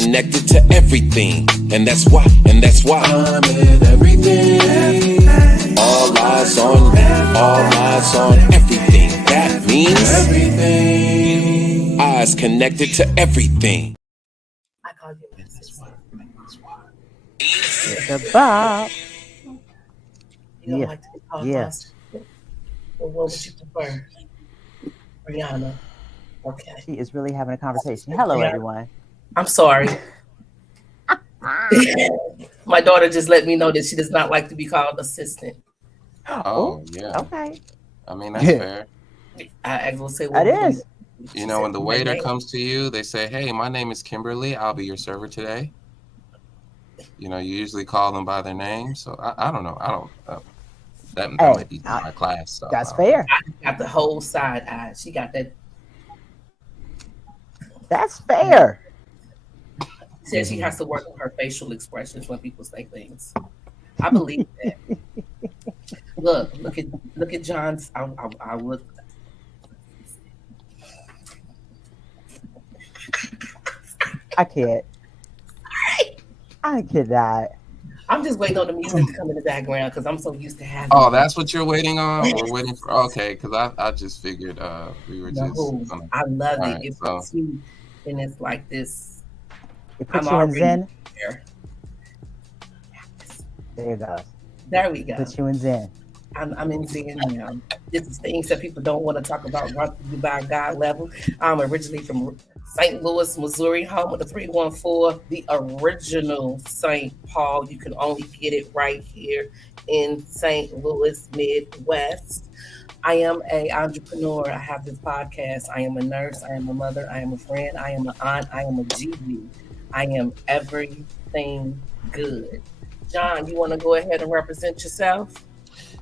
connected to everything, and that's why I'm in everything. All eyes on me, all eyes on everything. That means everything. Eyes connected to everything. I call you that's why. The Bob. You don't like to be called monster. Well, what would you prefer? Rihanna. Okay. She is really having a conversation. Hello, everyone. I'm sorry. My daughter just let me know that she does not like to be called assistant. Oh, yeah. Okay. I mean, that's fair. I will say what it is. You know, when the waiter comes to you, they say, "Hey, my name is Kimberly. I'll be your server today." You know, you usually call them by their name. So I don't know. I don't. That might be my class. So that's fair. I got the whole side eye. She got that. That's fair. Says she has to work on her facial expressions when people say things. I believe that. Look at John's. I would. I can't. I cannot. I'm just waiting on the music to come in the background because I'm so used to having. Oh, that's what you're waiting on. We're waiting for. Okay, because I just figured we were just. I love it. Right, it's so cute, and it's like this. It puts you in Zen. There you go. There we go. Puts you in Zen. I'm in Zen now. This is things that people don't want to talk about by God level. I'm originally from St. Louis, Missouri, home of the 314, the original St. Paul. You can only get it right here in St. Louis, Midwest. I am an entrepreneur. I have this podcast. I am a nurse. I am a mother. I am a friend. I am an aunt. I am a GD. I am everything good. John, you want to go ahead and represent yourself?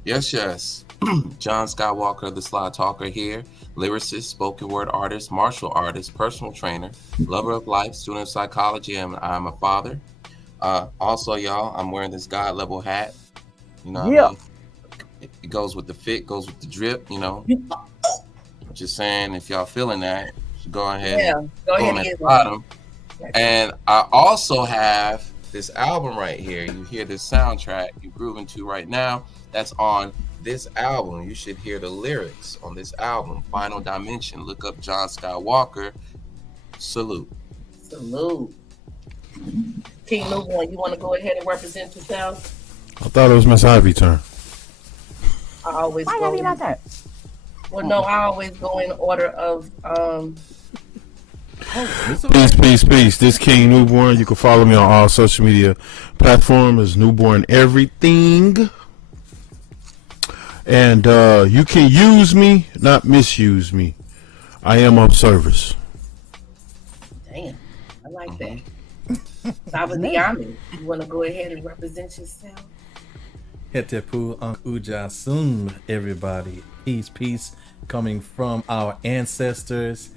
Yes. John Skywalker, the Sly Talker here. Lyricist, spoken word artist, martial artist, personal trainer, lover of life, student of psychology, and I'm a father. Also, y'all, I'm wearing this God level hat. You know what I mean? It goes with the fit, goes with the drip, you know. I'm just saying, if y'all feeling that, go ahead and get bottom. And I also have this album right here. You hear this soundtrack you're grooving to right now. That's on this album. You should hear the lyrics on this album, Final Dimension. Look up John Skywalker. Salute. King Newborn, you want to go ahead and represent yourself? I thought it was Miss Ivy's turn. I always Why go. my turn? Well, no, I always go in order of. Peace. This King Newborn. You can follow me on all social media platforms as Newborn Everything. And you can use me, not misuse me. I am of service. Damn, I like that. Saba Diami, you want to go ahead and represent yourself? Hetepu Ujasum, everybody. Peace, coming from our ancestors.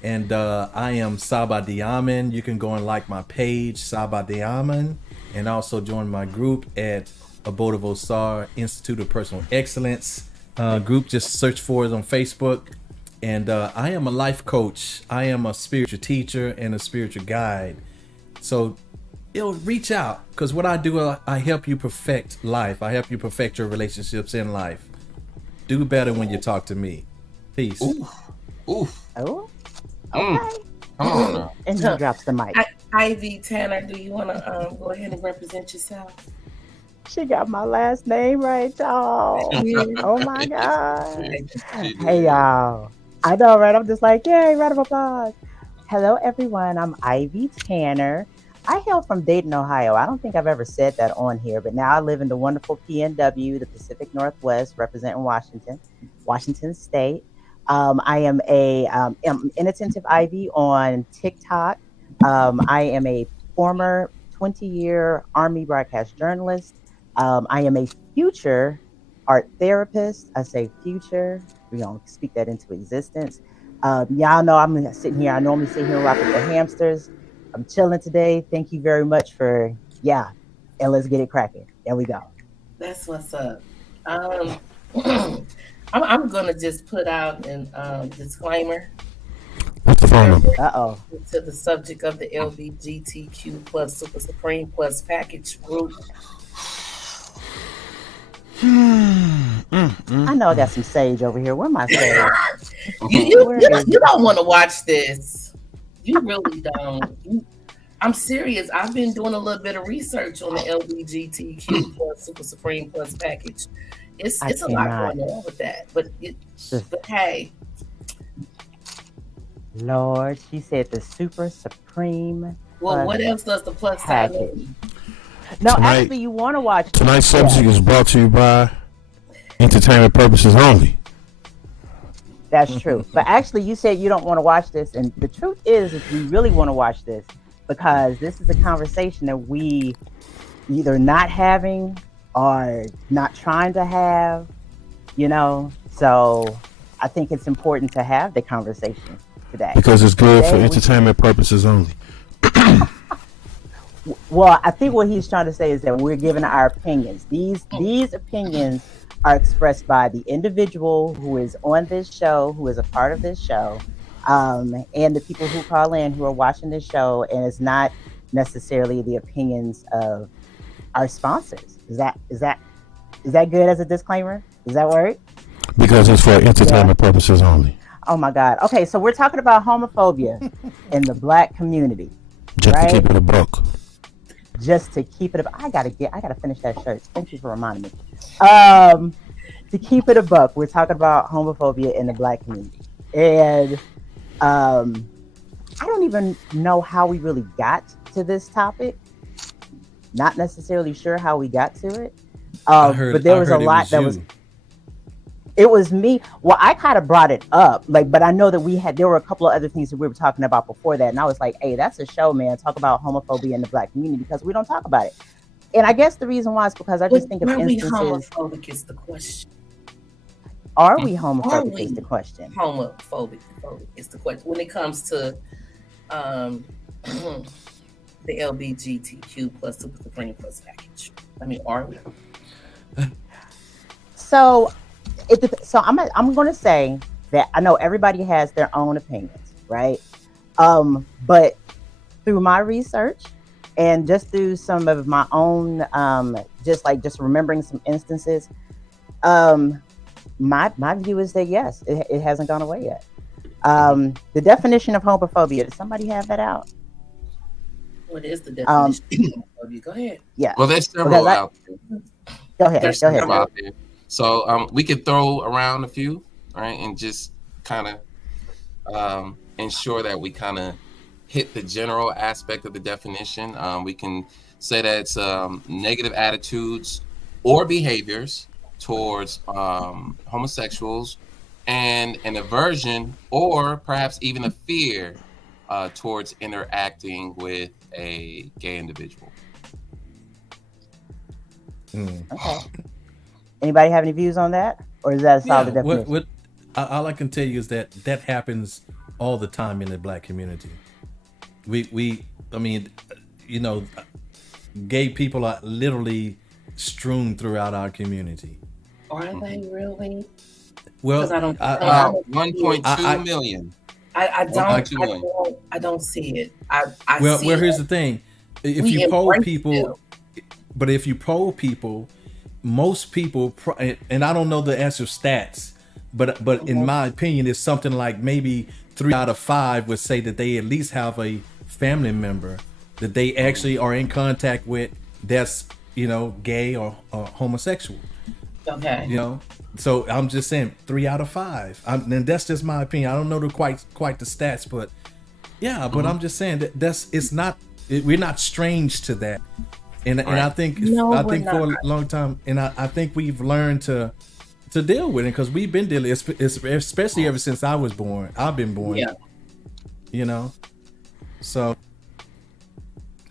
And I am Saba Diamen. You can go and like my page, Saba Diamen, and also join my group at Abode of Osar Institute of Personal Excellence group. Just search for it on Facebook. And I am a life coach. I am a spiritual teacher and a spiritual guide. So reach out, because what I do, I help you perfect life. I help you perfect your relationships in life. Do better when you talk to me. Peace. Oof. Oh. Okay. Come on now. And he drops the mic. Ivy Tanner, do you want to go ahead and represent yourself? She got my last name right, y'all. Oh my God. Hey, y'all. I know, right? I'm just like, yay, round of applause. Hello, everyone. I'm Ivy Tanner. I hail from Dayton, Ohio. I don't think I've ever said that on here, but now I live in the wonderful PNW, the Pacific Northwest, representing Washington State. I am a inattentive Ivy on TikTok. I am a former 20-year Army broadcast journalist. I am a future art therapist. I say future. We don't speak that into existence. Y'all know I'm sitting here. I normally sit here and rock with the hamsters. I'm chilling today. Thank you very much for, and let's get it cracking. There we go. That's what's up. I'm going to just put out a disclaimer. What's the phone number? Uh-oh. To the subject of the LBGTQ plus Super Supreme plus package group. I know I got some sage over here. Where my sage? You don't want to watch this. You really don't. I'm serious. I've been doing a little bit of research on the LBGTQ plus Super Supreme plus package. It's a lot going on with that. But hey. Lord, she said the Super Supreme. Well, what else does the plus sign mean? No, actually, you want to watch. Tonight's subject is brought to you by entertainment purposes only. That's true. But actually, you said you don't want to watch this. And the truth is we really want to watch this because this is a conversation that we either not having or not trying to have, So I think it's important to have the conversation today. Because it's good for entertainment purposes only. Well, I think what he's trying to say is that we're giving our opinions. These opinions are expressed by the individual who is on this show, who is a part of this show, and the people who call in who are watching this show, and it's not necessarily the opinions of our sponsors. Is that good as a disclaimer? Does that work? Because it's for entertainment purposes only. Oh my God. Okay, so we're talking about homophobia in the Black community. Just to keep it a buck. Just to keep it I gotta finish that shirt. Thank you for reminding me. To keep it a buck, we're talking about homophobia in the Black community. And I don't even know how we really got to this topic. Not necessarily sure how we got to it. But there was a lot that was. It was me. Well, I kind of brought it up, but I know that there were a couple of other things that we were talking about before that. And I was like, hey, that's a show, man. Talk about homophobia in the Black community because we don't talk about it. And I guess the reason why is because I just think of instances. Are we homophobic is the question. Are we homophobic is the question. Homophobic is the question. When it comes to the LBGTQ plus Super Supreme plus package. I mean, are we? So I'm going to say that I know everybody has their own opinions, right? But through my research and just through some of my own, just remembering some instances, my view is that yes, it hasn't gone away yet. The definition of homophobia, does somebody have that out? What is the definition of homophobia? Go ahead. Yeah. Well, there's several out there. Go ahead. Out there. So we could throw around a few, right, and just kind of ensure that we kind of hit the general aspect of the definition. We can say that it's negative attitudes or behaviors towards homosexuals and an aversion or perhaps even a fear towards interacting with a gay individual. Okay. Anybody have any views on that, or is that a solid definition? All I can tell you is that happens all the time in the Black community. I mean, gay people are literally strewn throughout our community. Are they really? Well, I don't. 1.2 million. I don't see it. Well, here's the thing: if you poll people, most people, and I don't know the answer stats, but in my opinion, it's something like maybe 3 out of 5 would say that they at least have a family member that they actually are in contact with that's gay or homosexual. Okay. So I'm just saying 3 out of 5. And that's just my opinion. I don't know quite the stats, but yeah. But I'm just saying that we're not strange to that. And I think for a long time, and I think we've learned to deal with it because we've been dealing, especially ever since I was born. I've been born. Yeah. So.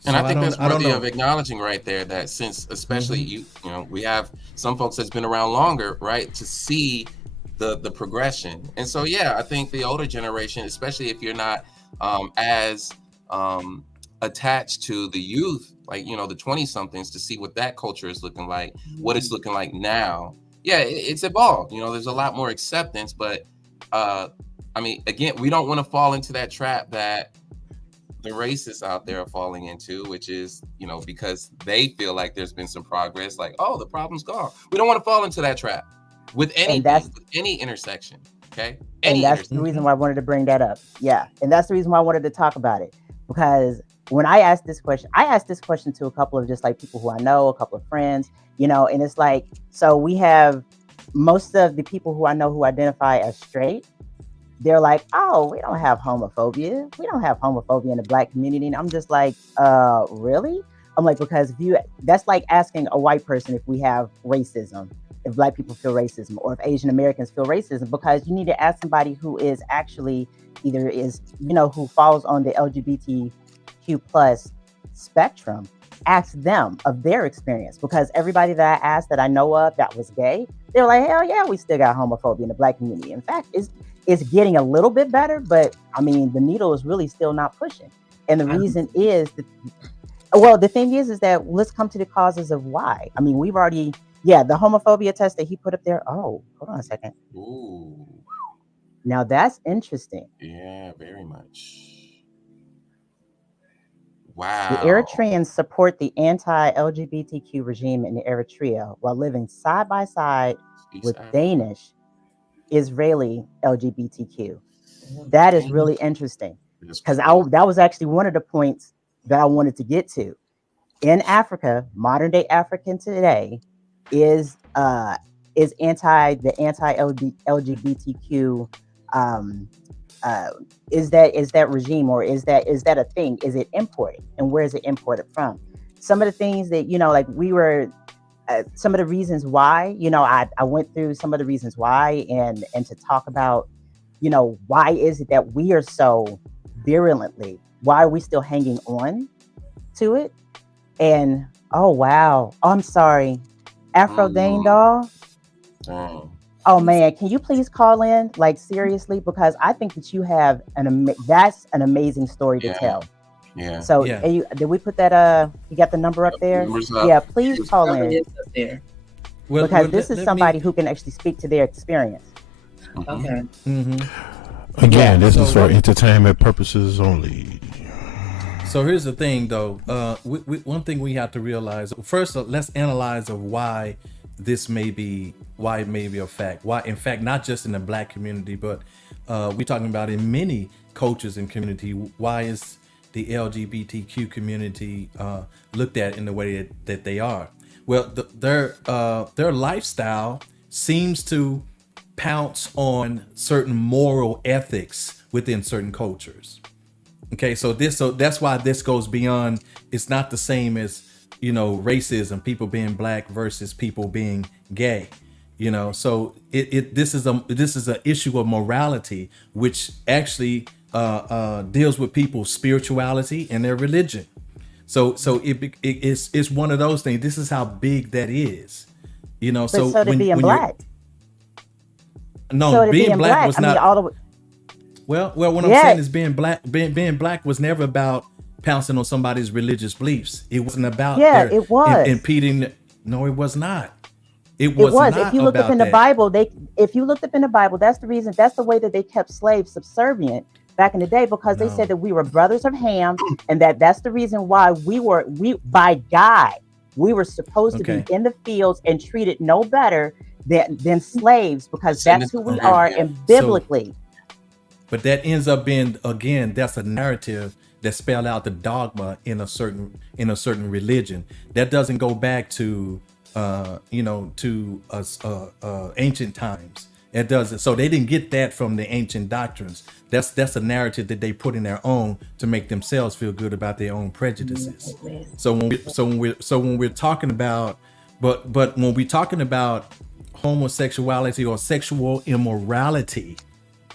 And I think that's worthy of acknowledging right there that since especially we have some folks that's been around longer, right, to see the progression. And so I think the older generation, especially if you're not as attached to the youth, like the 20-somethings, to see what that culture is looking like, what it's looking like now. It's evolved. There's a lot more acceptance, but I I mean, again, we don't want to fall into that trap that the racists out there are falling into, which is, because they feel like there's been some progress, like, oh, the problem's gone. We don't want to fall into that trap with And anything, that's with any intersection. Okay, and any that's intersection. the reason why I wanted to bring that up. Yeah, and that's the reason why I wanted to talk about it, because when I asked this question to a couple of just like people who I know, a couple of friends, and it's like, so we have most of the people who I know who identify as straight. They're like, oh, we don't have homophobia. We don't have homophobia in the Black community. And I'm just like, really? I'm like, because that's like asking a white person if we have racism, if Black people feel racism, or if Asian Americans feel racism, because you need to ask somebody who is actually either who falls on the LGBTQ plus spectrum. Ask them of their experience, because everybody that I asked that I know of that was gay, they're like, hell yeah, we still got homophobia in the Black community. In fact, it's getting a little bit better, but I mean, the needle is really still not pushing. And the reason is the thing is that let's come to the causes of why. I mean, we've already, the homophobia test that he put up there. Oh, hold on a second. Ooh. Now that's interesting. Yeah, very much. Wow. The Eritreans support the anti-LGBTQ regime in Eritrea while living side by side with Danish Israeli LGBTQ. That is really interesting, because that was actually one of the points that I wanted to get to. In Africa, modern day African today is anti-LGBTQ. Is that regime, or is that a thing? Is it imported, and where is it imported from? Some of the things that like we were. Some of the reasons why, I went through some of the reasons why, and to talk about, why is it that we are so virulently, why are we still hanging on to it? And oh wow, I'm sorry, Afro Dane doll. Oh man, can you please call in, like seriously, because I think that you have that's an amazing story to tell. Yeah. So did we put that? You got the number up there? Yeah, please call in. Because this is somebody who can actually speak to their experience. Okay. Again, this is for entertainment purposes only. So here's the thing, though. One thing we have to realize first. Let's analyze of why it may be a fact. Why, in fact, not just in the Black community, but we're talking about in many cultures and community. Why is the LGBTQ community looked at in the way that they are? Well, their lifestyle seems to pounce on certain moral ethics within certain cultures. Okay, so that's why this goes beyond. It's not the same as racism, people being Black versus people being gay. So this is an issue of morality, which actually deals with people's spirituality and their religion. So it's one of those things. This is how big that is. So to being Black. No, so being Black was not. All the Well, what I'm saying is being black was never about pouncing on somebody's religious beliefs. It wasn't about it was impeding. No, it was not. It was. Not if you look up in the Bible, if you looked up in the Bible, that's the reason. That's the way that they kept slaves subservient back in the day, because they said that we were brothers of Ham, and that's the reason why we by God we were supposed to be in the fields and treated no better than slaves, because that's who we are, and biblically. But that ends up being, again, that's a narrative that spelled out the dogma in a certain religion. That doesn't go back to ancient times. It doesn't. So they didn't get that from the ancient doctrines. That's a narrative that they put in their own to make themselves feel good about their own prejudices. So when we're talking about, but when we're talking about homosexuality or sexual immorality,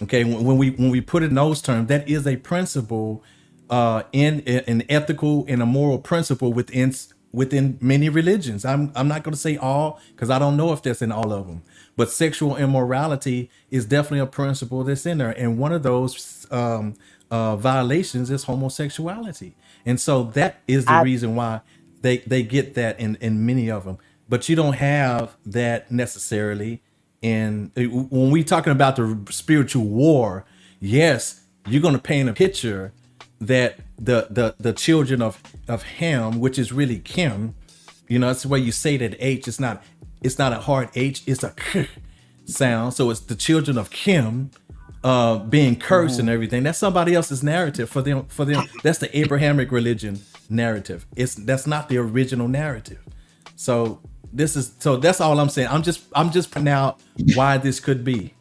okay, when we put it in those terms, that is a principle, in an ethical and a moral principle within many religions. I'm not going to say all, because I don't know if that's in all of them, but sexual immorality is definitely a principle that's in there, and one of those violations is homosexuality, and so that is the reason why they get that in many of them. But you don't have that necessarily when we talking about the spiritual war. yes, you're going to paint a picture that the children of Ham, which is really Kim, that's the way you say that H. It's not a hard H, it's a K sound. So it's the children of Kim being cursed and everything. That's somebody else's narrative for them. That's the Abrahamic religion narrative. That's not the original narrative. So that's all I'm saying. I'm just pointing out why this could be.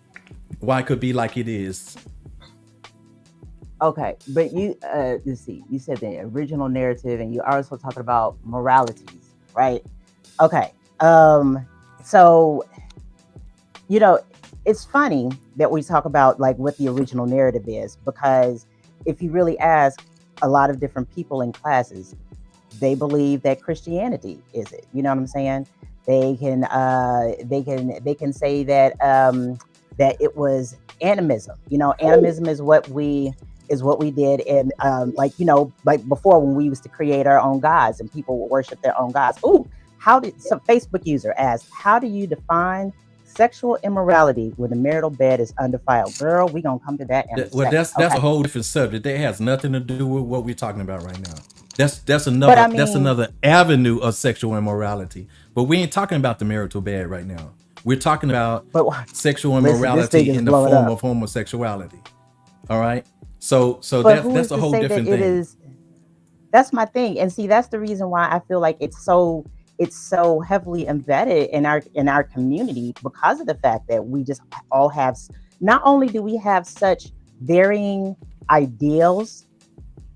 Why it could be like it is. Okay, but let's see. You said the original narrative, and you also talking about moralities, right? Okay. So it's funny that we talk about like what the original narrative is, because if you really ask a lot of different people in classes, they believe that Christianity is it. You know what I'm saying? They can say that that it was animism. Animism is what we did, and like before, when we used to create our own gods and people would worship their own gods. Ooh, some Facebook user asked, how do you define sexual immorality when the marital bed is undefiled? Girl, we gonna come to that in a second. That's a whole different subject. That has nothing to do with what we're talking about right now. That's another avenue of sexual immorality. But we ain't talking about the marital bed right now. We're talking about sexual immorality in the form of homosexuality. All right. So that's a whole different thing. That's my thing. And see, that's the reason why I feel like it's so heavily embedded in our community, because of the fact that we just all have, not only do we have such varying ideals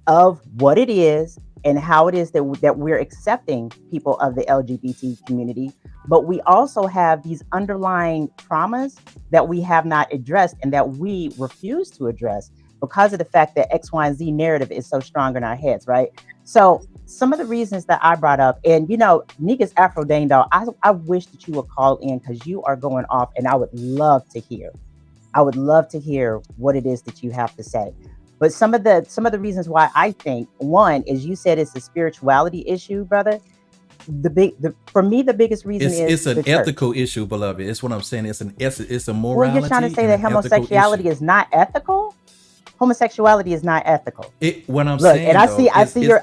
of what it is and how it is that we're accepting people of the LGBT community, but we also have these underlying traumas that we have not addressed and that we refuse to address because of the fact that X, Y, and Z narrative is so strong in our heads, right? So some of the reasons that I brought up, and Nika's Afro Dane Doll, I wish that you would call in, because you are going off, and I would love to hear what it is that you have to say. But some of the reasons why I think, one is, you said it's a spirituality issue, brother. For me, the biggest reason it's an ethical issue, beloved. It's what I'm saying. It's a morality. Well, you're trying to say that homosexuality is not ethical? Homosexuality is not ethical. What I'm saying, and I see your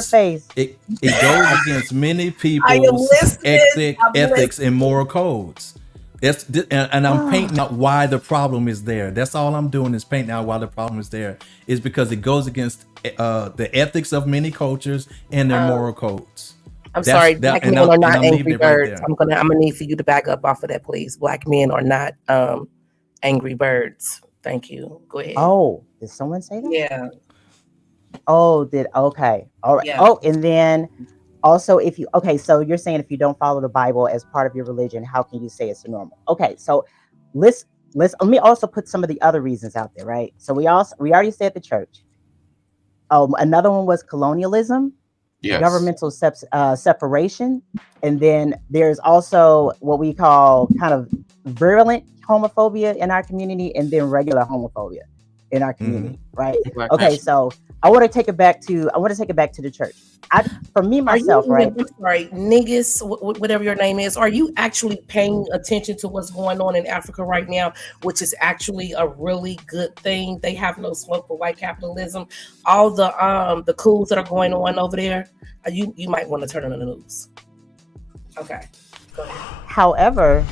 face. It goes against many people's ethics and moral codes. And I'm painting out why the problem is there. That's all I'm doing, is painting out why the problem is there. Is because it goes against the ethics of many cultures and their moral codes. Sorry, black men are not angry birds. I'm gonna need for you to back up off of that, please. Black men are not angry birds. Thank you. Go ahead. Oh, did someone say that? Yeah. Oh, okay. All right. Yeah. Oh, and then also, so you're saying if you don't follow the Bible as part of your religion, how can you say it's normal? Okay, so let me also put some of the other reasons out there, right? So we already said the church. Another one was colonialism, governmental separation, and then there's also what we call kind of virulent homophobia in our community, and then regular homophobia in our community, right? Okay, so I want to take it back to the church. For me myself, right? I'm sorry, niggas, whatever your name is, are you actually paying attention to what's going on in Africa right now, which is actually a really good thing? They have no smoke for white capitalism. All the coups that are going on over there, you might want to turn on the news. Okay, go ahead. However,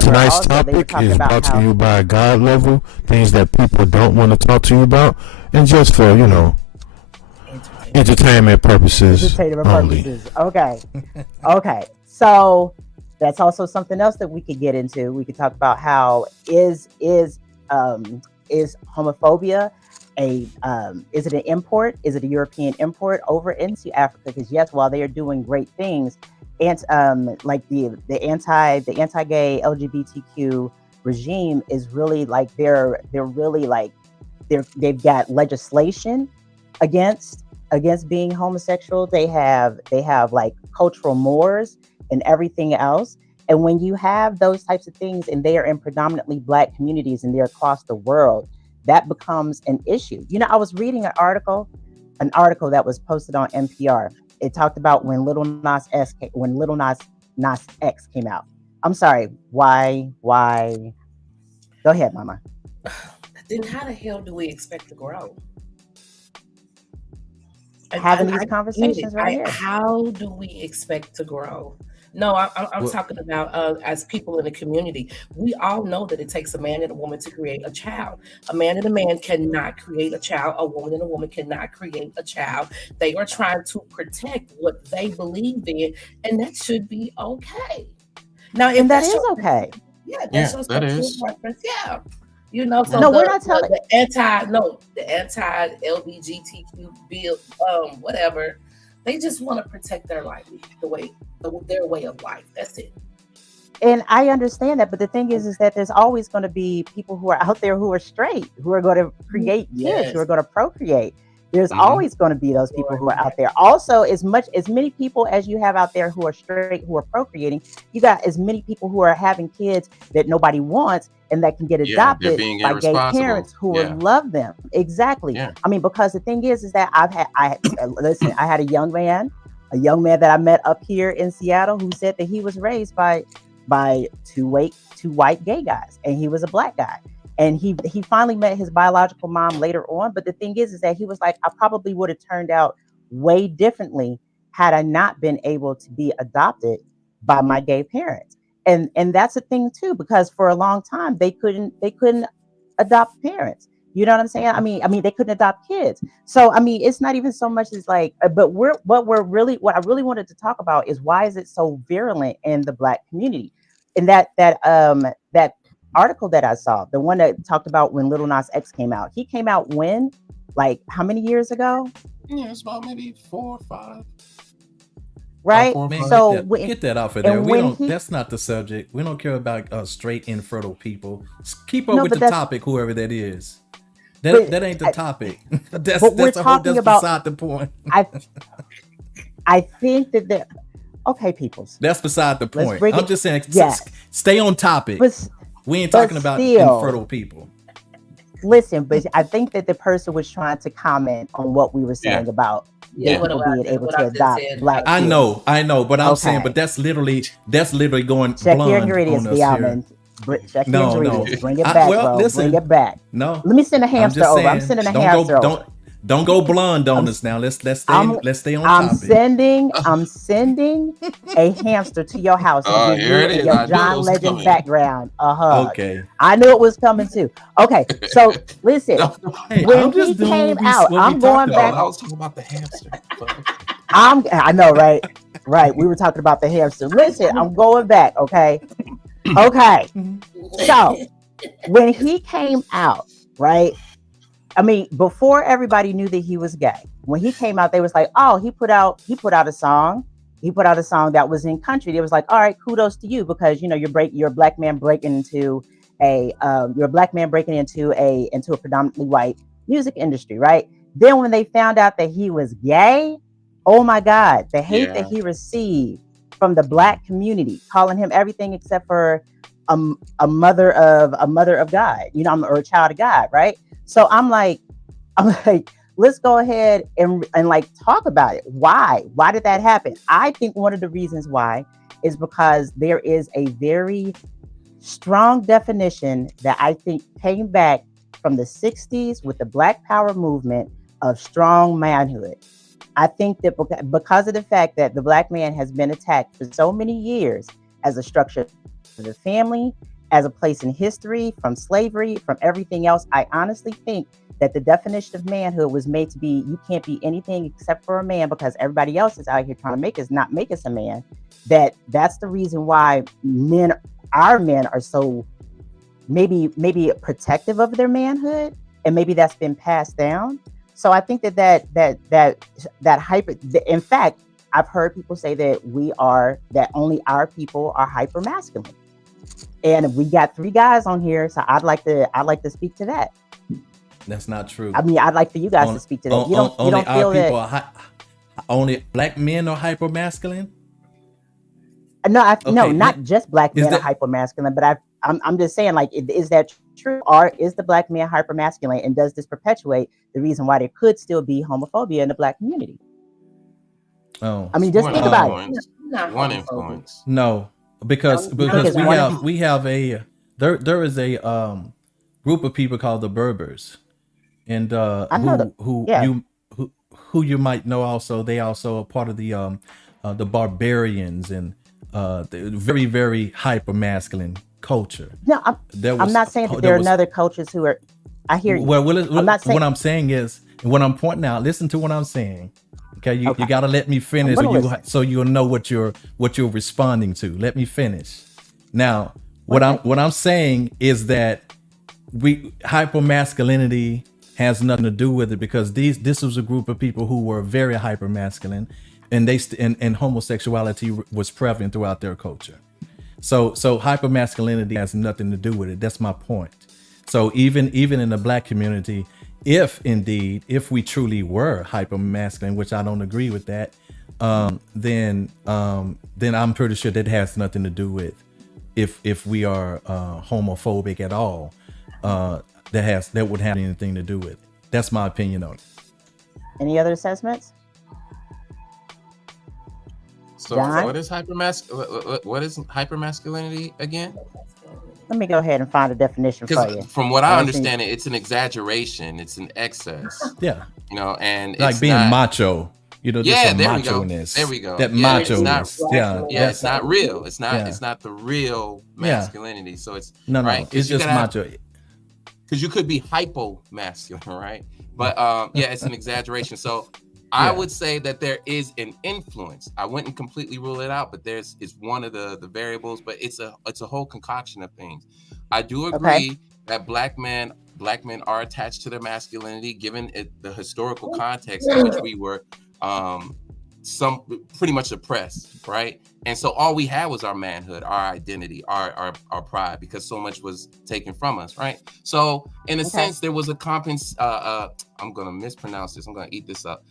tonight's topic is brought to you by God Level, things that people don't want to talk to you about, and just for entertainment purposes only. Okay. So that's also something else that we could get into. We could talk about how is homophobia is it an import? Is it a European import over into Africa? Because yes, while they are doing great things, and like the anti-gay LGBTQ regime is really like they've got legislation against being homosexual. They have like cultural mores and everything else. And when you have those types of things, and they are in predominantly Black communities and they're across the world, that becomes an issue. I was reading an article that was posted on NPR. It talked about when Lil Nas X came out. I'm sorry, why? Go ahead, Mama. then how the hell do we expect to grow? Having these I get it. conversations right here. How do we expect to grow? No, I'm Well, talking about as people in the community. We all know that it takes a man and a woman to create a child. A man and a man cannot create a child. A woman and a woman cannot create a child. They are trying to protect what they believe in, and that should be okay. Now, if And that that's is your okay. yeah, if that's Yeah, your that sexual is. preference, yeah. You know, so No, Right. we're not telling. the anti LBGTQ bill, whatever, they just want to protect their life, their way of life. That's it. And I understand that, but the thing is that there's always going to be people who are out there who are straight, who are going to create kids, who Yes, are going to procreate. There's Mm-hmm. always going to be those people Lord, who are out there. Also, as many people as you have out there who are straight, who are procreating, you got as many people who are having kids that nobody wants and that can get Yeah, they're adopted being by gay irresponsible. parents who will Yeah, love them. Exactly. yeah. I mean, because the thing is that listen, I had a young man that I met up here in Seattle who said that he was raised by two white gay guys, and he was a black guy. And he finally met his biological mom later on. But the thing is that he was like, I probably would have turned out way differently had I not been able to be adopted by my gay parents. And that's a thing too, because for a long time they couldn't adopt parents. You know what I'm saying? I mean, they couldn't adopt kids. So I mean, it's not even so much as like, but what I really wanted to talk about is why is it so virulent in the Black community? And that article that I saw, the one that talked about when Little Nas X came out, he came out when, like, how many years ago, Yeah, it's about maybe 4 or 5. About right? 4 or man, 5. So get that off of there. and We when don't. he That's not the subject. We don't care about straight infertile people. Keep up no, with but the that's topic, whoever that is. but That ain't the topic. but we're talking That's about. beside the point. I I think that the okay, peoples. That's beside the Let's point. bring I'm it. just saying, Yes, stay on topic. but We ain't but talking about still, infertile people. listen. But I think that the person was trying to comment on what we were Yeah, saying about gay yeah. yeah. people being able What to I just adopt said black about kids. I know, but I'm saying, but Okay, that's literally going check your blonde ingredients, on us here. Diamond. Check your No, no. ingredients. Bring it back, Well, bro. Bring listen, it back. no. Let me send a I'm hamster just over. I'm saying, sending a hamster over. don't go blonde I'm on us now. I'm Let's stay on I'm topic. sending a hamster to your house to give Here you it and is. your I knew it John was Legend coming. background a hug. Okay. I knew it was coming too. Okay, so listen, No, Hey, when I'm he just doing came out, what we I'm talked going no, back. I about. was talking about the hamster. I know, right? Right. We were talking about the hamster. Listen, I'm going back, okay? Okay. Mhm. So when he came out, right? I mean, before everybody knew that he was gay, when he came out, they was like, "Oh, he put out a song. He put out a song that was in country." They was like, "All right, kudos to you because you're a black man breaking into a predominantly white music industry, right?" Then when they found out that he was gay, oh my God, the hate that Yeah, he received from the Black community, calling him everything except for a mother of God, or a child of God, right? So I'm like, let's go ahead and like talk about it. Why did that happen? I think one of the reasons why is because there is a very strong definition that I think came back from the 60s with the Black Power movement of strong manhood. I think that because of the fact that the Black man has been attacked for so many years as a structure of the family, as a place in history, from slavery, from everything else, I honestly think that the definition of manhood was made to be you can't be anything except for a man because everybody else is out here trying to not make us a man. That's the reason why our men are so maybe protective of their manhood, and maybe that's been passed down. So I think that hyper. In fact, I've heard people say that only our people are hyper masculine, and we got 3 guys on here, so I'd like to speak to that. That's not true. I mean, I'd like for you guys to On, speak to that. You only don't our feel people that? are only black men are hyper masculine. No, Okay, not just black is men are that hyper masculine, but I'm just saying, like, is that true, or is the black man hyper masculine, and does this perpetuate the reason why there could still be homophobia in the Black community? oh I mean, just one think about it. influence. not One homophobic. influence. no, because No, You think because it's we one? have a there is a group of people called the Berbers, and I know yeah. who you might know also. They also are part of the barbarians and the very very hyper masculine culture. No, There I'm was not saying that there there are was other cultures who are. I hear you. I'm not saying. what I'm saying is, and what I'm pointing out. Listen to what I'm saying. Okay, you Okay. got to let me finish, I'm gonna listen. so you'll know what you're responding to. Let me finish. Now, Okay. what I'm saying is that hyper masculinity has nothing to do with it, because this was a group of people who were very hyper masculine, and and homosexuality was prevalent throughout their culture. So hyper masculinity has nothing to do with it. That's my point. So even in the black community, if we truly were hyper masculine, which I don't agree with that, then I'm pretty sure that has nothing to do with if we are homophobic at all. That would have anything to do with it. That's my opinion on it. Any other assessments? So John? what is hypermasculinity again? Let me go ahead and find a definition for you. Because from what I understand, it's an exaggeration, it's an excess. Yeah, and like it's being not, macho. There's yeah, some there we go. macho-ness. There we go. That Yeah, macho-ness. yeah, it's not real. It's not. Yeah. It's not the real masculinity. So it's no, right. it's just macho. Because you could be hypo masculine, right? But yeah, it's an exaggeration. So I would say that there is an influence. I wouldn't completely rule it out, but it's one of the variables. But it's a whole concoction of things. I do agree that black men are attached to their masculinity, given the historical context in which we were some pretty much oppressed, right? And so all we had was our manhood, our identity, our pride, because so much was taken from us, right? So in a sense, there was a I'm gonna mispronounce this. I'm gonna eat this up.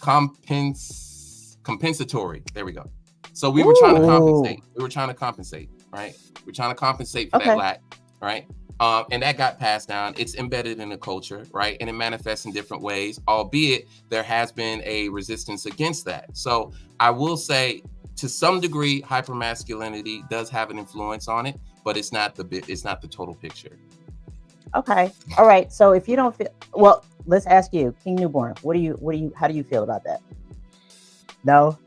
Compensatory. There we go. So we were trying to compensate. We were trying to compensate, right? We're trying to compensate for that lack, right? And that got passed down. It's embedded in the culture, right? And it manifests in different ways, albeit there has been a resistance against that. So I will say, to some degree, hypermasculinity does have an influence on it, but it's not the total picture. Okay. All right. So if you don't feel well, let's ask you, King Newborn. How do you feel about that? No.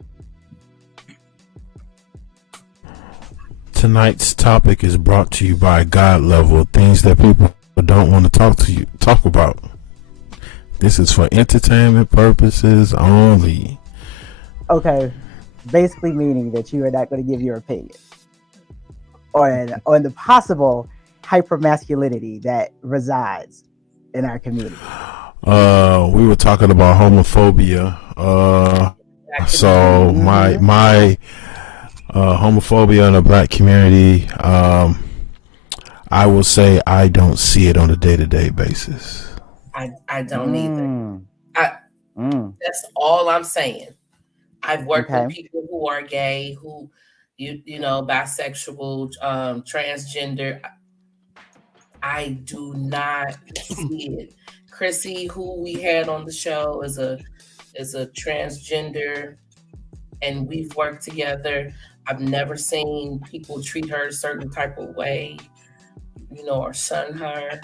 Tonight's topic is brought to you by God Level, things that people don't want to talk about. This is for entertainment purposes only. Okay. Basically meaning that you are not going to give your opinion on the possible hypermasculinity that resides in our community. We were talking about homophobia. So my homophobia in the black community, I will say I don't see it on a day-to-day basis. I don't either. That's all I'm saying. I've worked with people who are gay, who you know, bisexual, transgender. I do not see it. Chrissy, who we had on the show, is a transgender, and we've worked together. I've never seen people treat her a certain type of way, you know, or shun her.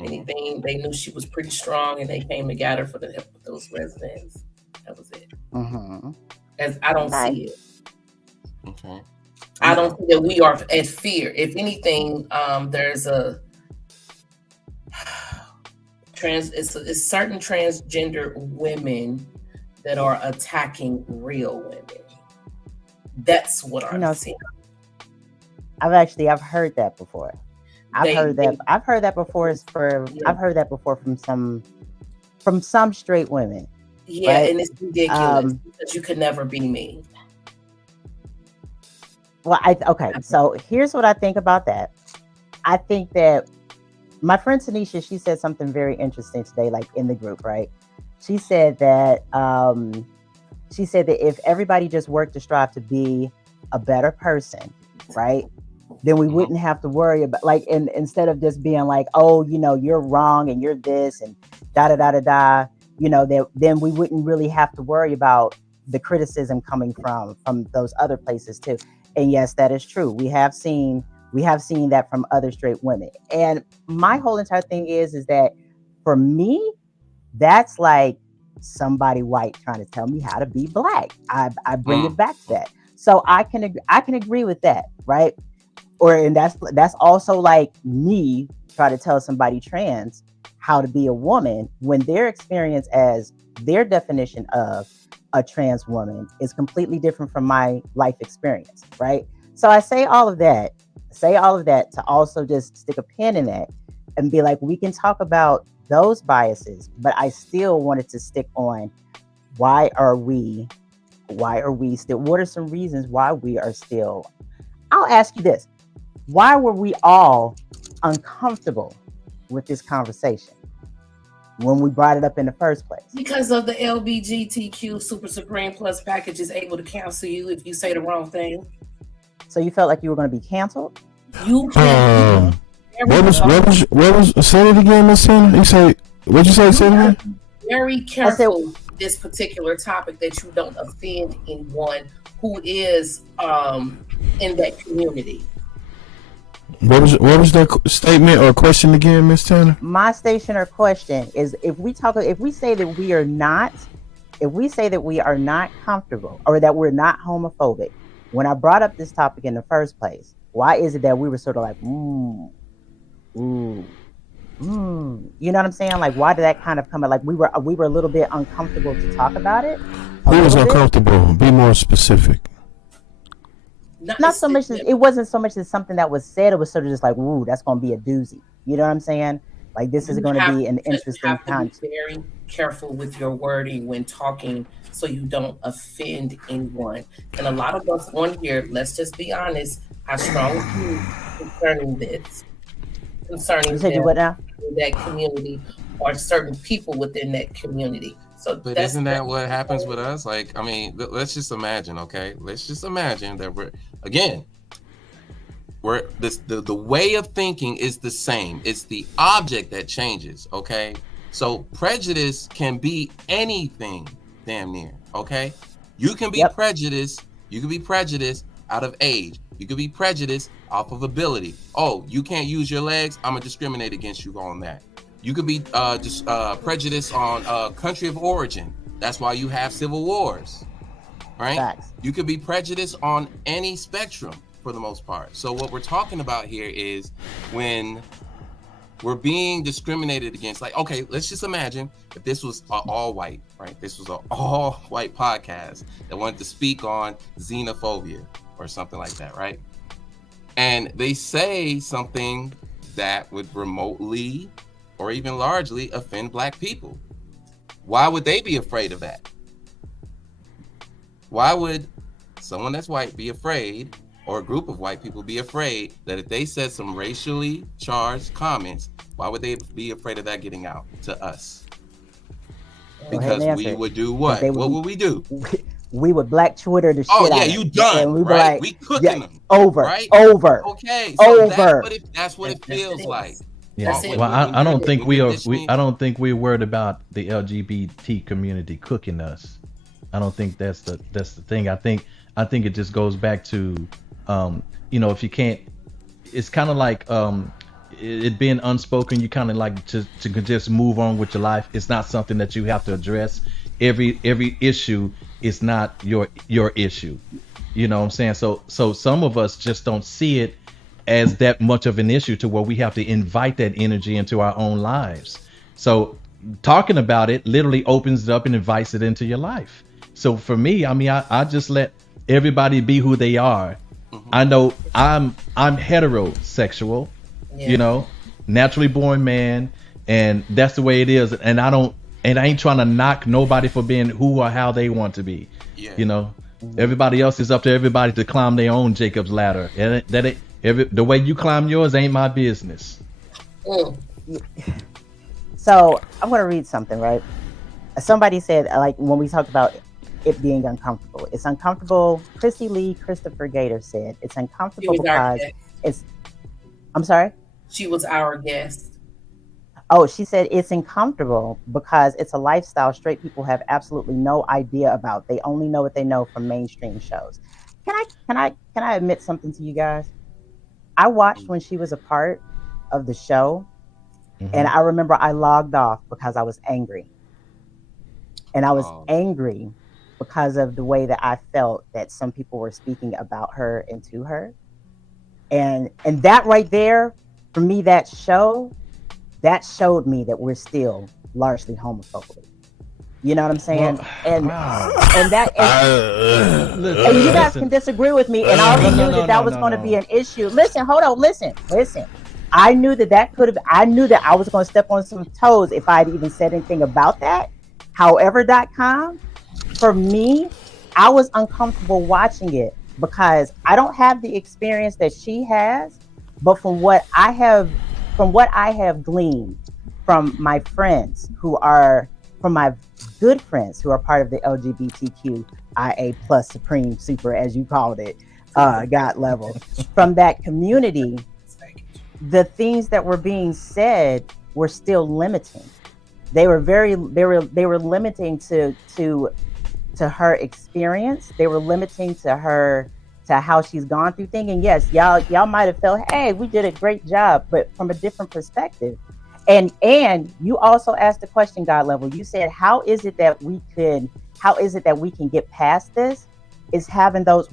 Anything. They knew she was pretty strong, and they came and got her for the help of those residents. That was it. As I don't see it. Okay. I don't think that we are at fear. If anything, there's it's certain transgender women that are attacking real women. That's what I'm seeing. I've heard that before. I've heard that before from some straight women. Yeah, right? And it's ridiculous because you could never be me. Well, so here's what I think about that. I think that my friend Tanisha, she said something very interesting today, like in the group, right? She said that if everybody just worked to strive to be a better person, right, then we wouldn't have to worry about, like, and instead of just being like, oh, you know, you're wrong and you're this and da da da da da, you know, then we wouldn't really have to worry about the criticism coming from those other places too. And yes, that is true. We have seen We have seen that from other straight women. And my whole entire thing is that for me, that's like somebody white trying to tell me how to be black. I bring it back to that. So I can agree with that, right? And that's also like me try to tell somebody trans how to be a woman when their experience as their definition of a trans woman is completely different from my life experience, right? So I say all of that to also just stick a pin in that and be like, we can talk about those biases, but I still wanted to stick on why are we still, what are some reasons why we are still, I'll ask you this. Why were we all uncomfortable with this conversation when we brought it up in the first place? Because of the LBGTQ Super Supreme Plus package is able to cancel you if you say the wrong thing. So you felt like you were going to be canceled? You can. What was say it again, Miss Tina? You say, what'd you say? Say it again? Very careful with this particular topic that you don't offend anyone who is in that community. What was that statement or question again, Miss Turner? My station or question is if we say that we are not comfortable or that we're not homophobic, when I brought up this topic in the first place, why is it that we were sort of like, you know what I'm saying? Like, why did that kind of come out? Like we were a little bit uncomfortable to talk about it. Who was uncomfortable? Be more specific. Not so much as it wasn't so much as something that was said. It was sort of just like, ooh, that's going to be a doozy. You know what I'm saying? Like this is going to be an interesting content. Be very careful with your wording when talking, so you don't offend anyone. And a lot of us on here, let's just be honest, are strong concerning this, concerning that community or certain people within that community. So, but isn't that what happens with us? Like, I mean, let's just imagine, okay? Let's just imagine that the way of thinking is the same. It's the object that changes, okay? So prejudice can be anything, damn near, okay? You can be prejudiced. You can be prejudiced out of age. You can be prejudiced off of ability. Oh, you can't use your legs? I'm gonna discriminate against you on that. You could be just prejudiced on country of origin. That's why you have civil wars, right? Facts. You could be prejudiced on any spectrum for the most part. So what we're talking about here is when we're being discriminated against. Like, okay, let's just imagine if this was all white, right? This was an all white podcast that wanted to speak on xenophobia or something like that, right? And they say something that would remotely or even largely offend Black people. Why would they be afraid of that? Why would someone that's white be afraid, or a group of white people be afraid, that if they said some racially charged comments, why would they be afraid of that getting out to us? Because we would do what? What would we do? We would Black Twitter the shit out of them. Oh yeah, you done, and right? Like, we cooking them. Over, right? Over. Okay, so over. That's what it feels like. Yeah. Well, I don't think I don't think we're worried about the LGBT community cooking us. I don't think that's the thing. I think it just goes back to, if you can't, it's kind of like it being unspoken. You kind of like to just move on with your life. It's not something that you have to address. Every issue is not your issue. You know what I'm saying? So some of us just don't see it as that much of an issue to where we have to invite that energy into our own lives. So talking about it literally opens it up and invites it into your life. So for me, I mean, I just let everybody be who they are. Mm-hmm. I know I'm heterosexual, naturally born man, and that's the way it is. And I ain't trying to knock nobody for being who or how they want to be. Yeah. Everybody else is up to everybody to climb their own Jacob's ladder. And the way you climb yours ain't my business. So I'm going to read something, right? Somebody said, like, when we talked about it being uncomfortable, it's uncomfortable. Christy Lee Christopher Gator said it's uncomfortable because it's, I'm sorry? She was our guest. Oh, she said it's uncomfortable because it's a lifestyle straight people have absolutely no idea about. They only know what they know from mainstream shows. Can I admit something to you guys? I watched when she was a part of the show, and I remember I logged off because I was angry. And I was angry because of the way that I felt that some people were speaking about her and to her. And that right there, for me, that showed me that we're still largely homophobic. You know what I'm saying? Well, and wow. and that and you guys can disagree with me, and I already knew that was going to be an issue. Listen, hold on, listen. I knew that could have. I knew that I was going to step on some toes if I'd even said anything about that. However.com, for me, I was uncomfortable watching it because I don't have the experience that she has, but from what I have gleaned from my friends from my good friends who are part of the LGBTQIA plus supreme super, as you called it, God level, from that community, the things that were being said were still limiting. They were limiting to her experience. They were limiting to how she's gone through things. And yes, y'all might have felt, hey, we did a great job, but from a different perspective. And you also asked the question, God level. You said, how is it that we can get past this? Is having those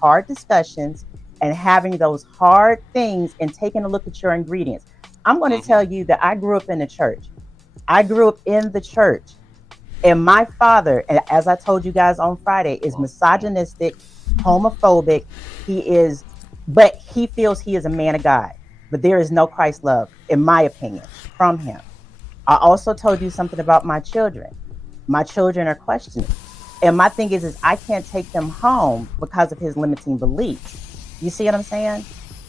hard discussions and having those hard things and taking a look at your ingredients. I'm going to tell you that I grew up in the church. And my father, as I told you guys on Friday, is misogynistic, homophobic. But he feels he is a man of God. But there is no Christ love, in my opinion, from him. I also told you something about my children. My children are questioning. And my thing is I can't take them home because of his limiting beliefs. You see what I'm saying?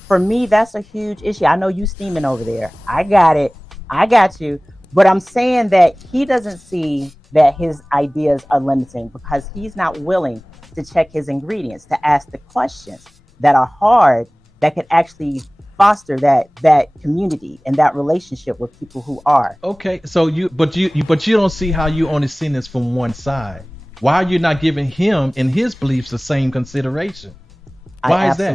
For me, that's a huge issue. I know you steaming over there. I got it. I got you. But I'm saying that he doesn't see that his ideas are limiting because he's not willing to check his ingredients, to ask the questions that are hard, that could actually foster that community and that relationship with people who are. Okay, so you don't see how you only seen this from one side. Why are you not giving him and his beliefs the same consideration? Why is that?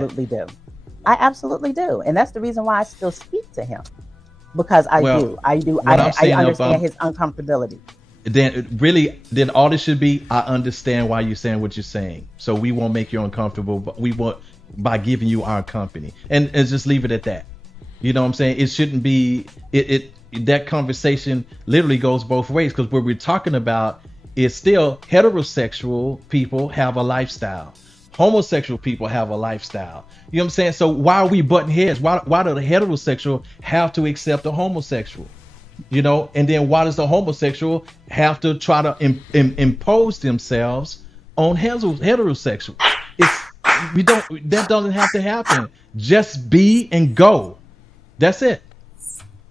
I absolutely do. And that's the reason why I still speak to him. Because I understand his uncomfortability. Then all this should be, I understand why you're saying what you're saying. So we won't make you uncomfortable, but we won't by giving you our company. And just leave it at that. You know what I'm saying? It shouldn't be that conversation literally goes both ways, because what we're talking about is still heterosexual people have a lifestyle. Homosexual people have a lifestyle. You know what I'm saying? So why are we butting heads? Why do the heterosexual have to accept the homosexual? You know, and then why does the homosexual have to try to impose themselves on heterosexual? That doesn't have to happen. Just be and go. That's it.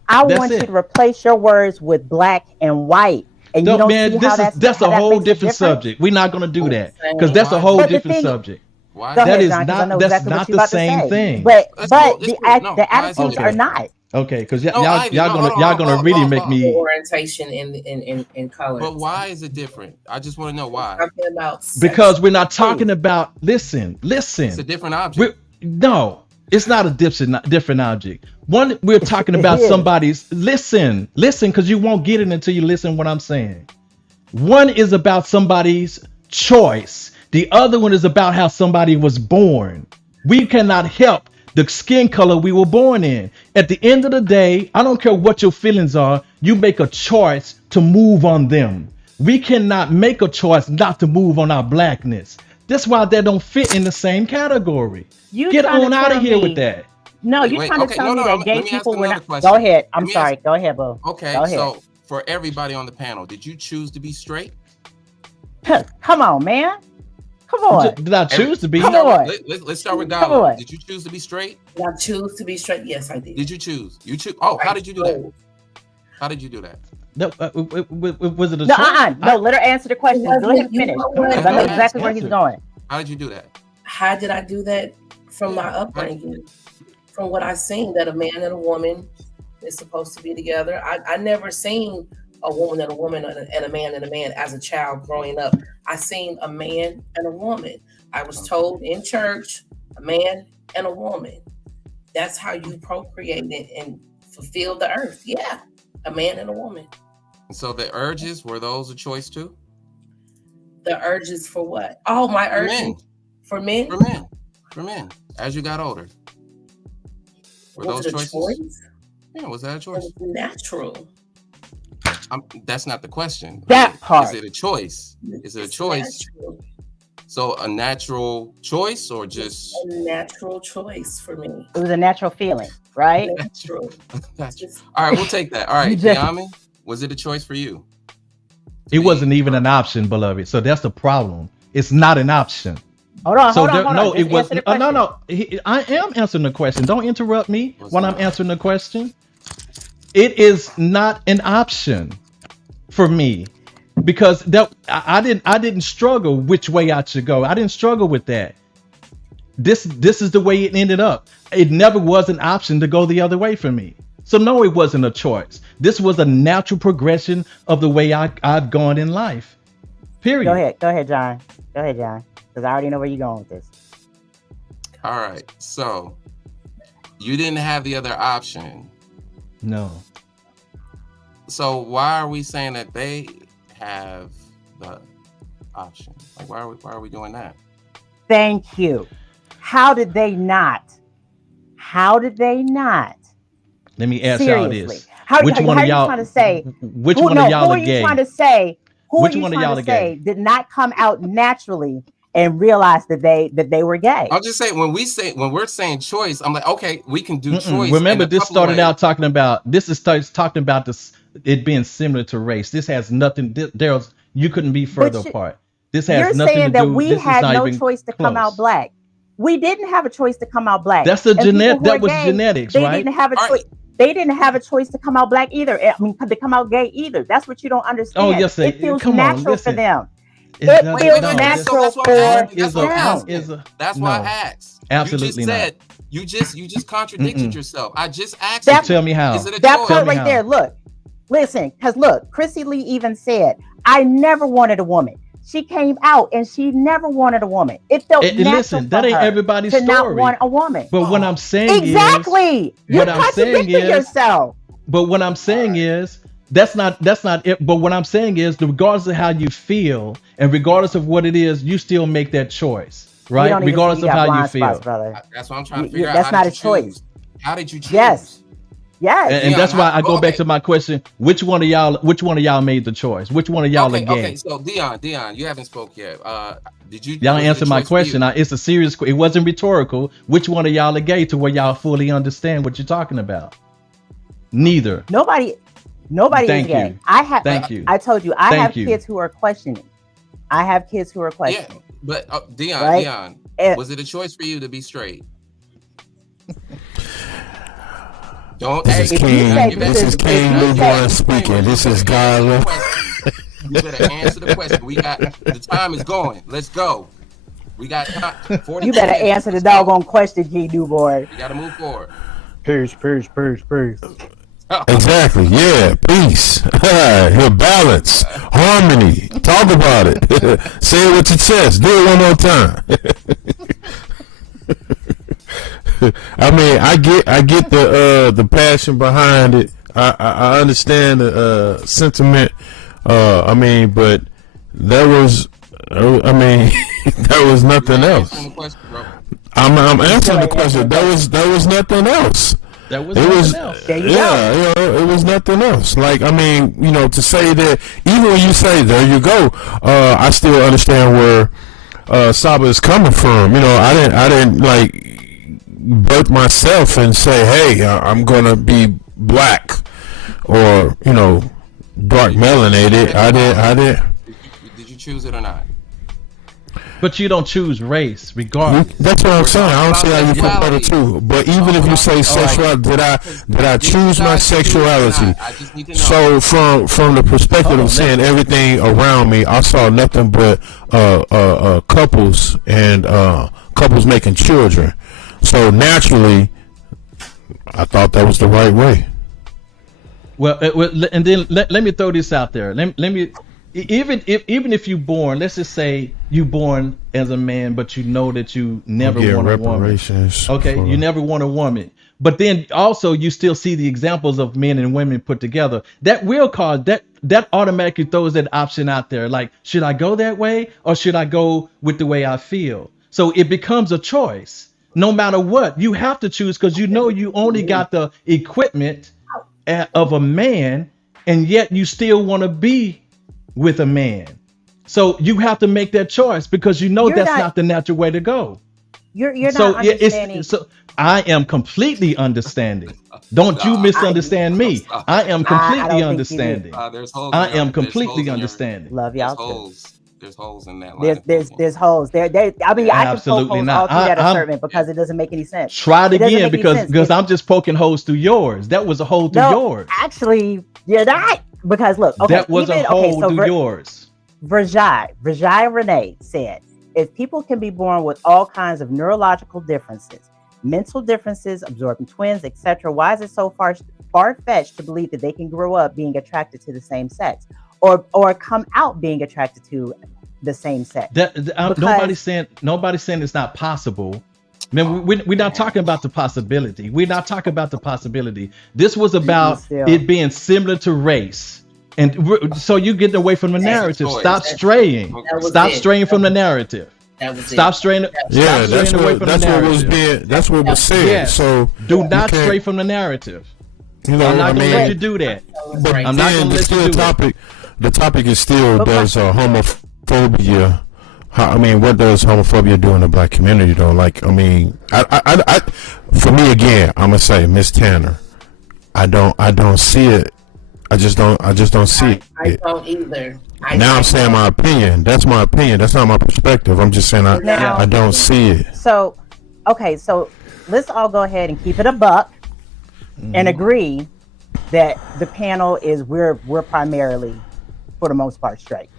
I want you to replace your words with black and white. And you don't see how that's a whole different subject. We're not going to do that because that's a whole different subject. That is not the same thing. But the attitudes are not. Okay, because y'all gonna really make me orientation in color. But why is it different? I just want to know why. Because we're not talking about listen. It's a different object. No, it's not a different object. One, we're talking about somebody's listen, because you won't get it until you listen to what I'm saying. One is about somebody's choice. The other one is about how somebody was born. We cannot help the skin color we were born in. At the end of the day, I don't care what your feelings are, you make a choice to move on them. We cannot make a choice not to move on our blackness. That's why they don't fit in the same category. Get on out of here with that. No, you're trying to tell me that gay people were not. Go ahead. I'm sorry. Go ahead, Bo. Okay, so for everybody on the panel, did you choose to be straight? Come on, man. Come on. Did I choose to be? Come on. Let's start with God. Did you choose to be straight? Did I choose to be straight? Yes, I did. Did you choose? You choose. Oh, how did you do that? How did you do that? No, was it a choice? No, let her answer the question. Go ahead and finish. Because I know exactly where he's going. How did you do that? How did I do that? From my upbringing, from what I seen, that a man and a woman is supposed to be together. I never seen a woman and a woman and a man as a child growing up. I seen a man and a woman. I was told in church, a man and a woman. That's how you procreated and fulfilled the earth. Yeah, a man and a woman. So the urges, were those a choice too? The urges for what? Oh, my urges for men. For men. As you got older, were Was those it a choices? choice? Yeah, was that a It choice? was natural. That's not the question. That part. Is it a choice? Is it a It's choice? natural. So a natural choice or just A natural choice for me. It was a natural feeling, right? Natural. That's all right, we'll take that. All right, You just- Diami, was it a choice for you? It wasn't even an option, beloved. So that's the problem. It's not an option. Hold on. No, Just it was answer the no. question. I am answering the question. Don't interrupt me What's when that? I'm answering the question. It is not an option for me because I didn't struggle which way I should go. I didn't struggle with that. This is the way it ended up. It never was an option to go the other way for me. So no, it wasn't a choice. This was a natural progression of the way I've gone in life. Period. Go ahead, John. Because I already know where you're going with this. All right. So you didn't have the other option. No. So why are we saying that they have the option? Like why are we doing that? Thank you. How did they not? Let me ask y'all Seriously. this. How Which one are of you y'all trying to say? Which Who one of y'all are are you gay? trying to say? Who Which are you one of trying y'all to are say gay? did not come out naturally and realize that they were gay? I'll just say when we're saying choice, I'm like, okay, we can do choice. Remember, in a this couple of started ways. out talking about talking about this it being similar to race. This has nothing. There's you couldn't be further apart. This has You're nothing to saying do. that we This is had not no even choice to come out close. black. We didn't have a choice to come out black. That's the And people genetic. who That are was gay, genetics, they right? didn't have a All choice. They didn't have a choice to come out black either. I mean, to come out gay either. That's what you don't understand. Oh, yes, it feels come on, natural for listen. them. It It doesn't- feels no, natural that's what for I'm asking. That's what I'm them. asking. That's why I asked. Absolutely you just not. said you just contradicted yourself. I just asked That- you. Tell me how. Is it a That choice? Tell part me right how. there. Look, listen, because look, Chrissy Lee even said, "I never wanted a woman." She came out and she never wanted a woman. It felt natural Listen, for that ain't her everybody's to not story. want a woman. But what I'm saying Exactly. You're what I'm saying contradicting is- yourself. But what I'm saying is that's not it. But what I'm saying is, regardless of how you feel and regardless of what it is, you still make that choice, right? You don't even Regardless see of got how you blind feel. spots, brother. That's what I'm trying to You- figure out. that's How not did a you choice. choose? How did you choose? Yes. Yes. And that's why I go okay. back to my question: Which one of y'all made the choice? Which one of y'all are gay? Okay. So Dion, you haven't spoke yet. Did you? Y'all was it a answer my choice for you? question. It's a serious. It wasn't rhetorical. Which one of y'all are gay to where y'all fully understand what you're talking about? Neither. Nobody Thank is gay. you. I have. Thank you. I told you. I Thank have you. kids who are questioning. I have kids who are Yeah, questioning. but Dion, Right? Eh, was it a choice for you to be straight? Don't. This is If you King. say- This is if King you say- Newborn speaking. This is God. You better answer the question. We got the time is going. Let's go. We got time. 40 You better minutes. answer the Let's go. doggone question, G. Newborn. We gotta move forward. Peace. Exactly. Yeah. Peace. Your balance. Harmony. Talk about it. Say it with your chest. Do it one more time. I mean, I get the passion behind it. I understand the sentiment. I mean, but that was, I mean, that was nothing else. Answering the question, bro. I'm answering the question. That was nothing else. That was It was, nothing else. There you yeah, you know, it was nothing else. Like, I mean, you know, to say that, even when you say, there you go, I still understand where Saba is coming from. You know, I didn't like birth myself and say, hey, I'm gonna be black or, you know, dark melanated. I did. Did you choose it or not? But you don't choose race, regardless. That's what I'm saying. I don't see how you put Sexuality. that two. But even if you say sexuality, did I choose my sexuality? I just need to know. So from the perspective of seeing everything around me, I saw nothing but couples and couples making children. So naturally, I thought that was the right way. Well, and then let me throw this out there. Let me even if you born, let's just say you born as a man, but you know that you never Get want a woman. reparations. Okay, for- you never want a woman. But then also you still see the examples of men and women put together. That will cause that automatically throws that option out there. Like, should I go that way or should I go with the way I feel? So it becomes a choice. No matter what, you have to choose because you know you only got the equipment of a man, and yet you still want to be with a man. So you have to make that choice because you know You're that's not- not the natural way to go. You're So not understanding. so I am completely understanding. Don't you misunderstand me. I am I completely don't think you understanding. There's holes. I in your- am there's holes completely in your- understanding. Love There's y'all too. holes. There's holes in that line. There's holes there. I mean, I can poke Absolutely holes not. all through that I'm- assertion because it doesn't make any sense. Try it It doesn't again make any sense. because I'm just poking holes through yours. That was a hole through No, yours. actually, you're not. Because look, okay, That was a hole through yours. Virginia Renee said, if people can be born with all kinds of neurological differences, mental differences, absorbing twins, etc., why is it so far-fetched to believe that they can grow up being attracted to the same sex or come out being attracted to the same sex? Nobody's saying it's not possible. Man, we're not talking about the possibility. We're not talking about the possibility. This was about it being similar to race. And so you get away from the narrative. Stop straying. Stop straying from the narrative. Stop straying. Yeah, stop that's straying away what from that's the what was narrative. being that's what was said. Yes. So Do not can't- stray from the narrative. You know, I'm not I gonna mean, let you do that. but I'm not then gonna let you do it. the topic is still does homophobia. What does homophobia do in the black community though? Like, I mean, I for me again, I'm gonna say, Miss Tanner, I don't see it. I just don't see it. I don't either. I'm saying my opinion. That's my opinion. That's not my perspective. I'm just saying I don't see it. So, okay, so let's all go ahead and keep it a buck and agree that the panel is we're primarily, for the most part, straight,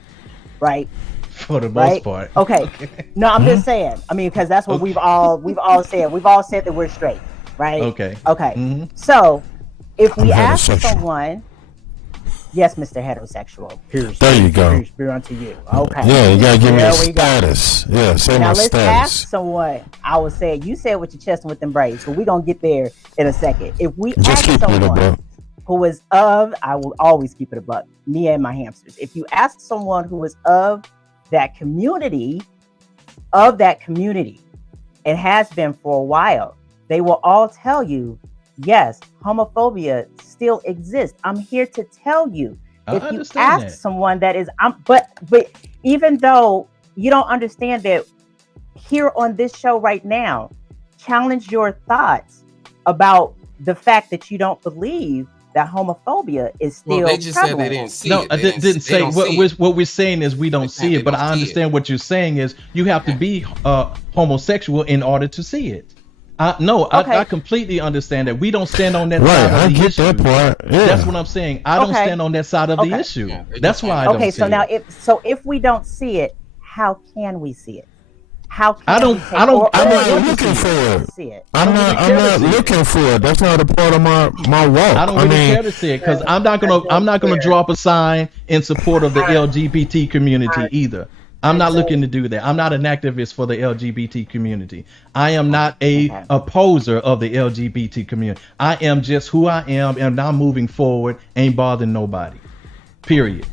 right? For the most part. Okay. No, I'm just saying. I mean, because that's what we've all said. We've all said that we're straight, right? Okay. Okay. So if we I'm ask heterosexual. someone, yes, Mr. Heterosexual. There you go. Peace be unto you. Okay. Yeah, you gotta give me There a we go. status. Yeah, say Now my let's ask status. someone. I would say you said with your chest and with them braids, so we're gonna get there in a second. If we Just ask keep it someone above. who is of, I will always keep it a buck, me and my hamsters. If you ask someone who is of that community, it has been for a while, they will all tell you, yes, homophobia still exists. I'm here to tell you. I If you understand ask that. someone that is, but even though you don't understand that, here on this show right now, challenge your thoughts about the fact that you don't believe that homophobia is still Well, they just said prevalent. they didn't see No, it. I They didn't they say don't see it. what we're saying is we don't see They it, but don't I see understand what you're saying is you have to be homosexual in order to see it. Okay. I completely understand that. We don't stand on that Right, side of I the get issue. that part. Yeah. That's what I'm saying. I don't Okay. stand on that side of the Okay. issue. Yeah, they That's just why I can't. don't Okay, see so now it. if we don't see it, how can we see it? How can I don't- we take- I don't- or I'm or not want to looking see for it? it. See it. I'm don't not really care to see it. looking for it. That's not a part of my walk. I don't really care to see it because I'm not gonna draw up a sign in support of the LGBT community either. I'm not looking to do that. I'm not an activist for the LGBT community. I am not a opposer of the LGBT community. I am just who I am, and I'm moving forward. Ain't bothering nobody. Period.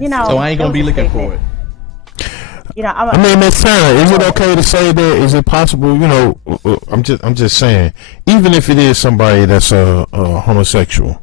You know, So I ain't gonna that be was a looking for statement. it. You know, I mean, Miss Tanner, is it okay to say that? Is it possible? You know, I'm just saying, even if it is somebody that's a homosexual,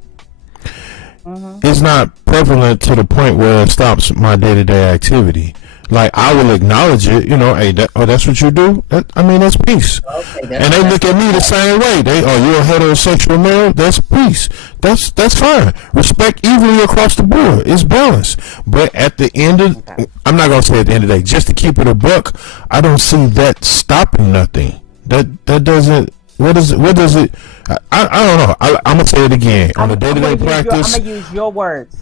it's not prevalent to the point where it stops my day-to-day activity. Like, I will acknowledge it. You know, hey, that's what you do. That's peace. And they look at me the same way. You're a heterosexual male. That's peace. That's fine. Respect evenly across the board. It's balanced. But at the end of, I'm not gonna say at the end of the day, just to keep it a buck, I don't see that stopping nothing. That doesn't. What does it? I don't know. I'm gonna say it again on a day-to-day practice. I'm gonna use your words.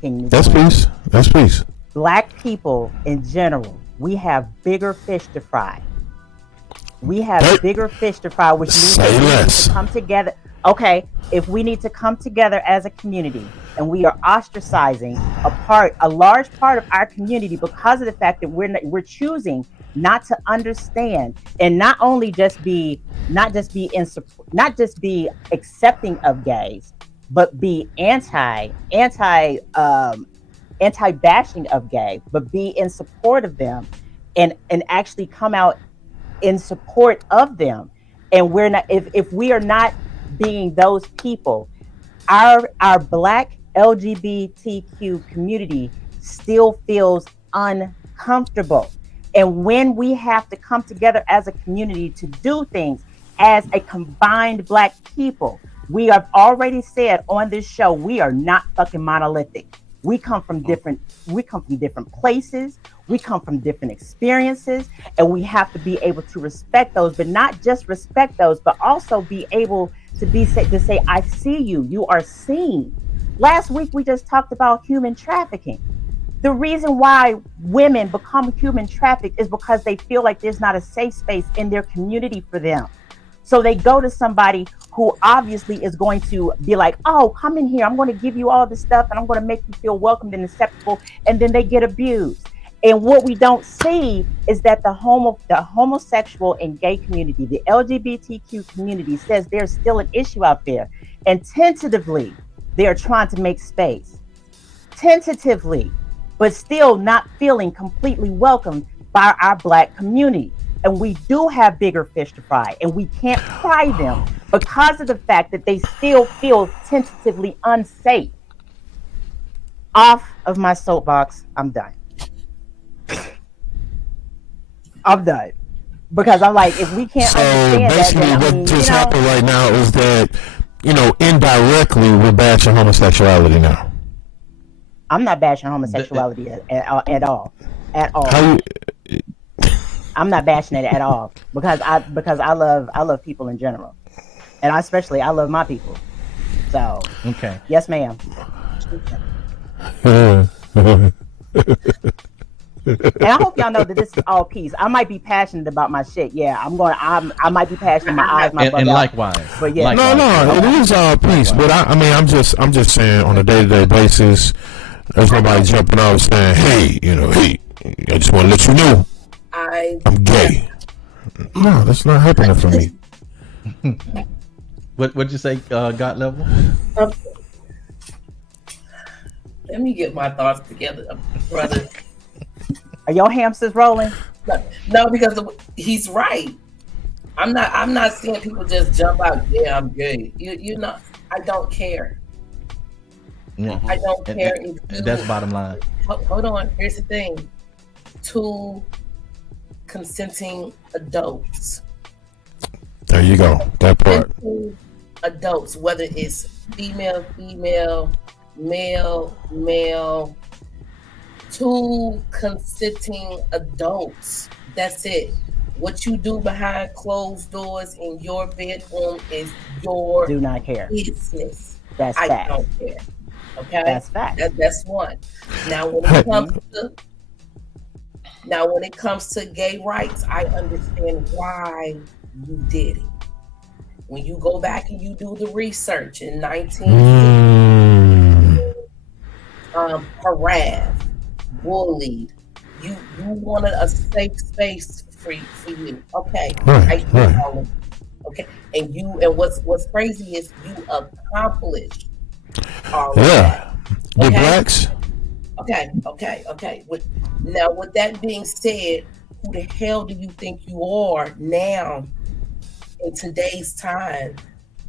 King New That's Zealand. peace. That's peace. Black people in general, we have bigger fish to fry. We have Hey, bigger fish to fry, which means say that we need less. to come together. Okay, if we need to come together as a community and we are ostracizing a large part of our community because of the fact that we're choosing not to understand and not just be accepting of gays, but be anti bashing of gay, but be in support of them, and actually come out in support of them. And we're not, if we are not being those people, our Black LGBTQ community still feels uncomfortable. And when we have to come together as a community to do things as a combined Black people, we have already said on this show, we are not fucking monolithic. We come from different places, we come from different experiences, and we have to be able to respect those, but not just respect those, but also be able to say, I see you, you are seen. Last week we just talked about human trafficking. The reason why women become human trafficked is because they feel like there's not a safe space in their community for them. So they go to somebody who obviously is going to be like, oh, come in here, I'm going to give you all this stuff and I'm going to make you feel welcomed and acceptable, and then they get abused. And what we don't see is that the homosexual and gay community, the LGBTQ community, says there's still an issue out there. And tentatively, they are trying to make space. Tentatively, but still not feeling completely welcomed by our Black community. And we do have bigger fish to fry, and we can't fry them because of the fact that they still feel tentatively unsafe. Off of my soapbox, I'm done. I'm done. Because I'm like, if we can't understand that, then basically what just happened right now is that, indirectly we're bashing homosexuality now. I'm not bashing homosexuality at all. At all. I'm not bashing it at all because I love people in general, and I love my people. So okay, yes, ma'am. And I hope y'all know that this is all peace. I might be passionate about my shit. Yeah, I might be passionate. My eyes might bug and out. likewise. But yeah, No, it is all peace. But I'm just saying on a day-to-day basis, there's nobody jumping out saying, hey, I just want to let you know I'm gay. No, that's not happening for me. What'd you say, God level? Let me get my thoughts together, brother. Are your hamsters rolling? No, because he's right. I'm not seeing people just jump out. Yeah, I'm gay. You know, I don't care. Yeah. I don't care. That's bottom line. Hold on. Here's the thing. 2 consenting adults. There you go. That part. Adults, whether it's female, male, 2 consenting adults. That's it. What you do behind closed doors in your bedroom is your do not care business. That's I fact. don't care. Okay, that's fact. That's one. Now when it comes to gay rights, I understand why you did it. When you go back and you do the research in 1960, harassed, bullied, you wanted a safe space for you. Okay, right. Okay, and what's crazy is you accomplished all yeah. The okay? blacks. Okay. Now, with that being said, who the hell do you think you are now in today's time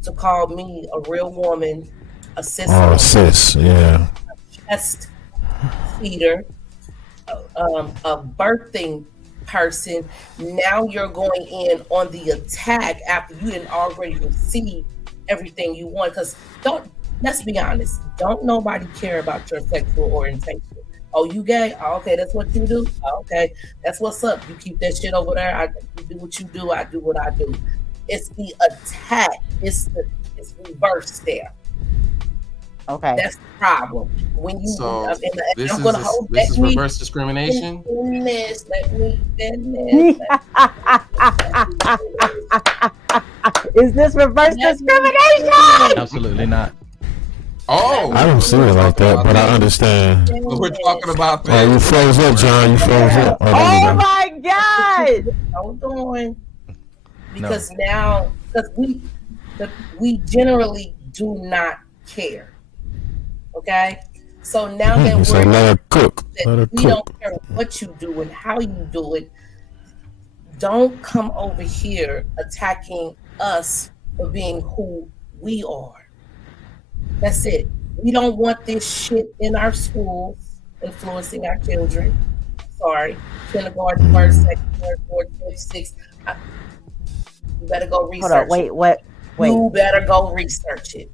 to call me a real woman, a cis woman, sis, yeah, a chest feeder, a birthing person? Now you're going in on the attack after you didn't already receive everything you want. Because let's be honest, don't nobody care about your sexual orientation. Oh, you gay? Oh, okay, that's what you do? Oh, okay, that's what's up. You keep that shit over there. You do what you do. I do what I do. It's the attack. It's reverse there. Okay. That's the problem. When you this I'm gonna hold is reverse discrimination. Let me finish. Is this reverse discrimination? Absolutely not. Oh, I don't see it like that, but I understand. We're talking about Oh, that. you froze up, John. You froze up. Oh, there you Oh go. my God! Hold on. Because now, because we generally do not care. Okay? So now that So let her cook. Let her we don't cook. care what you do and how you do it, don't come over here attacking us for being who we are. That's it. We don't want this shit in our schools influencing our children. Sorry. Kindergarten, first, second, third, fourth, fifth, sixth. You better go research. Hold on, wait, what? Wait. You better go research it.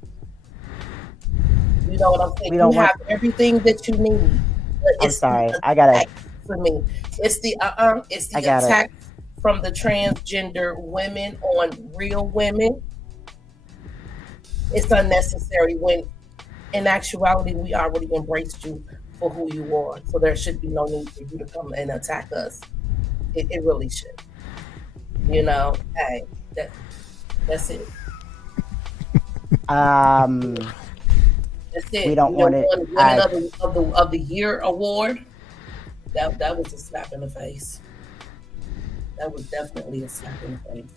You know what I'm saying? You have everything that you need. I'm sorry. I gotta. For me, it's the attack from the transgender women on real women. It's unnecessary when, in actuality, we already embraced you for who you are. So there should be no need for you to come and attack us. It really should. You know, hey, that's it. That's it. We don't want it. Women of the Year award. That was a slap in the face. That was definitely a slap in the face.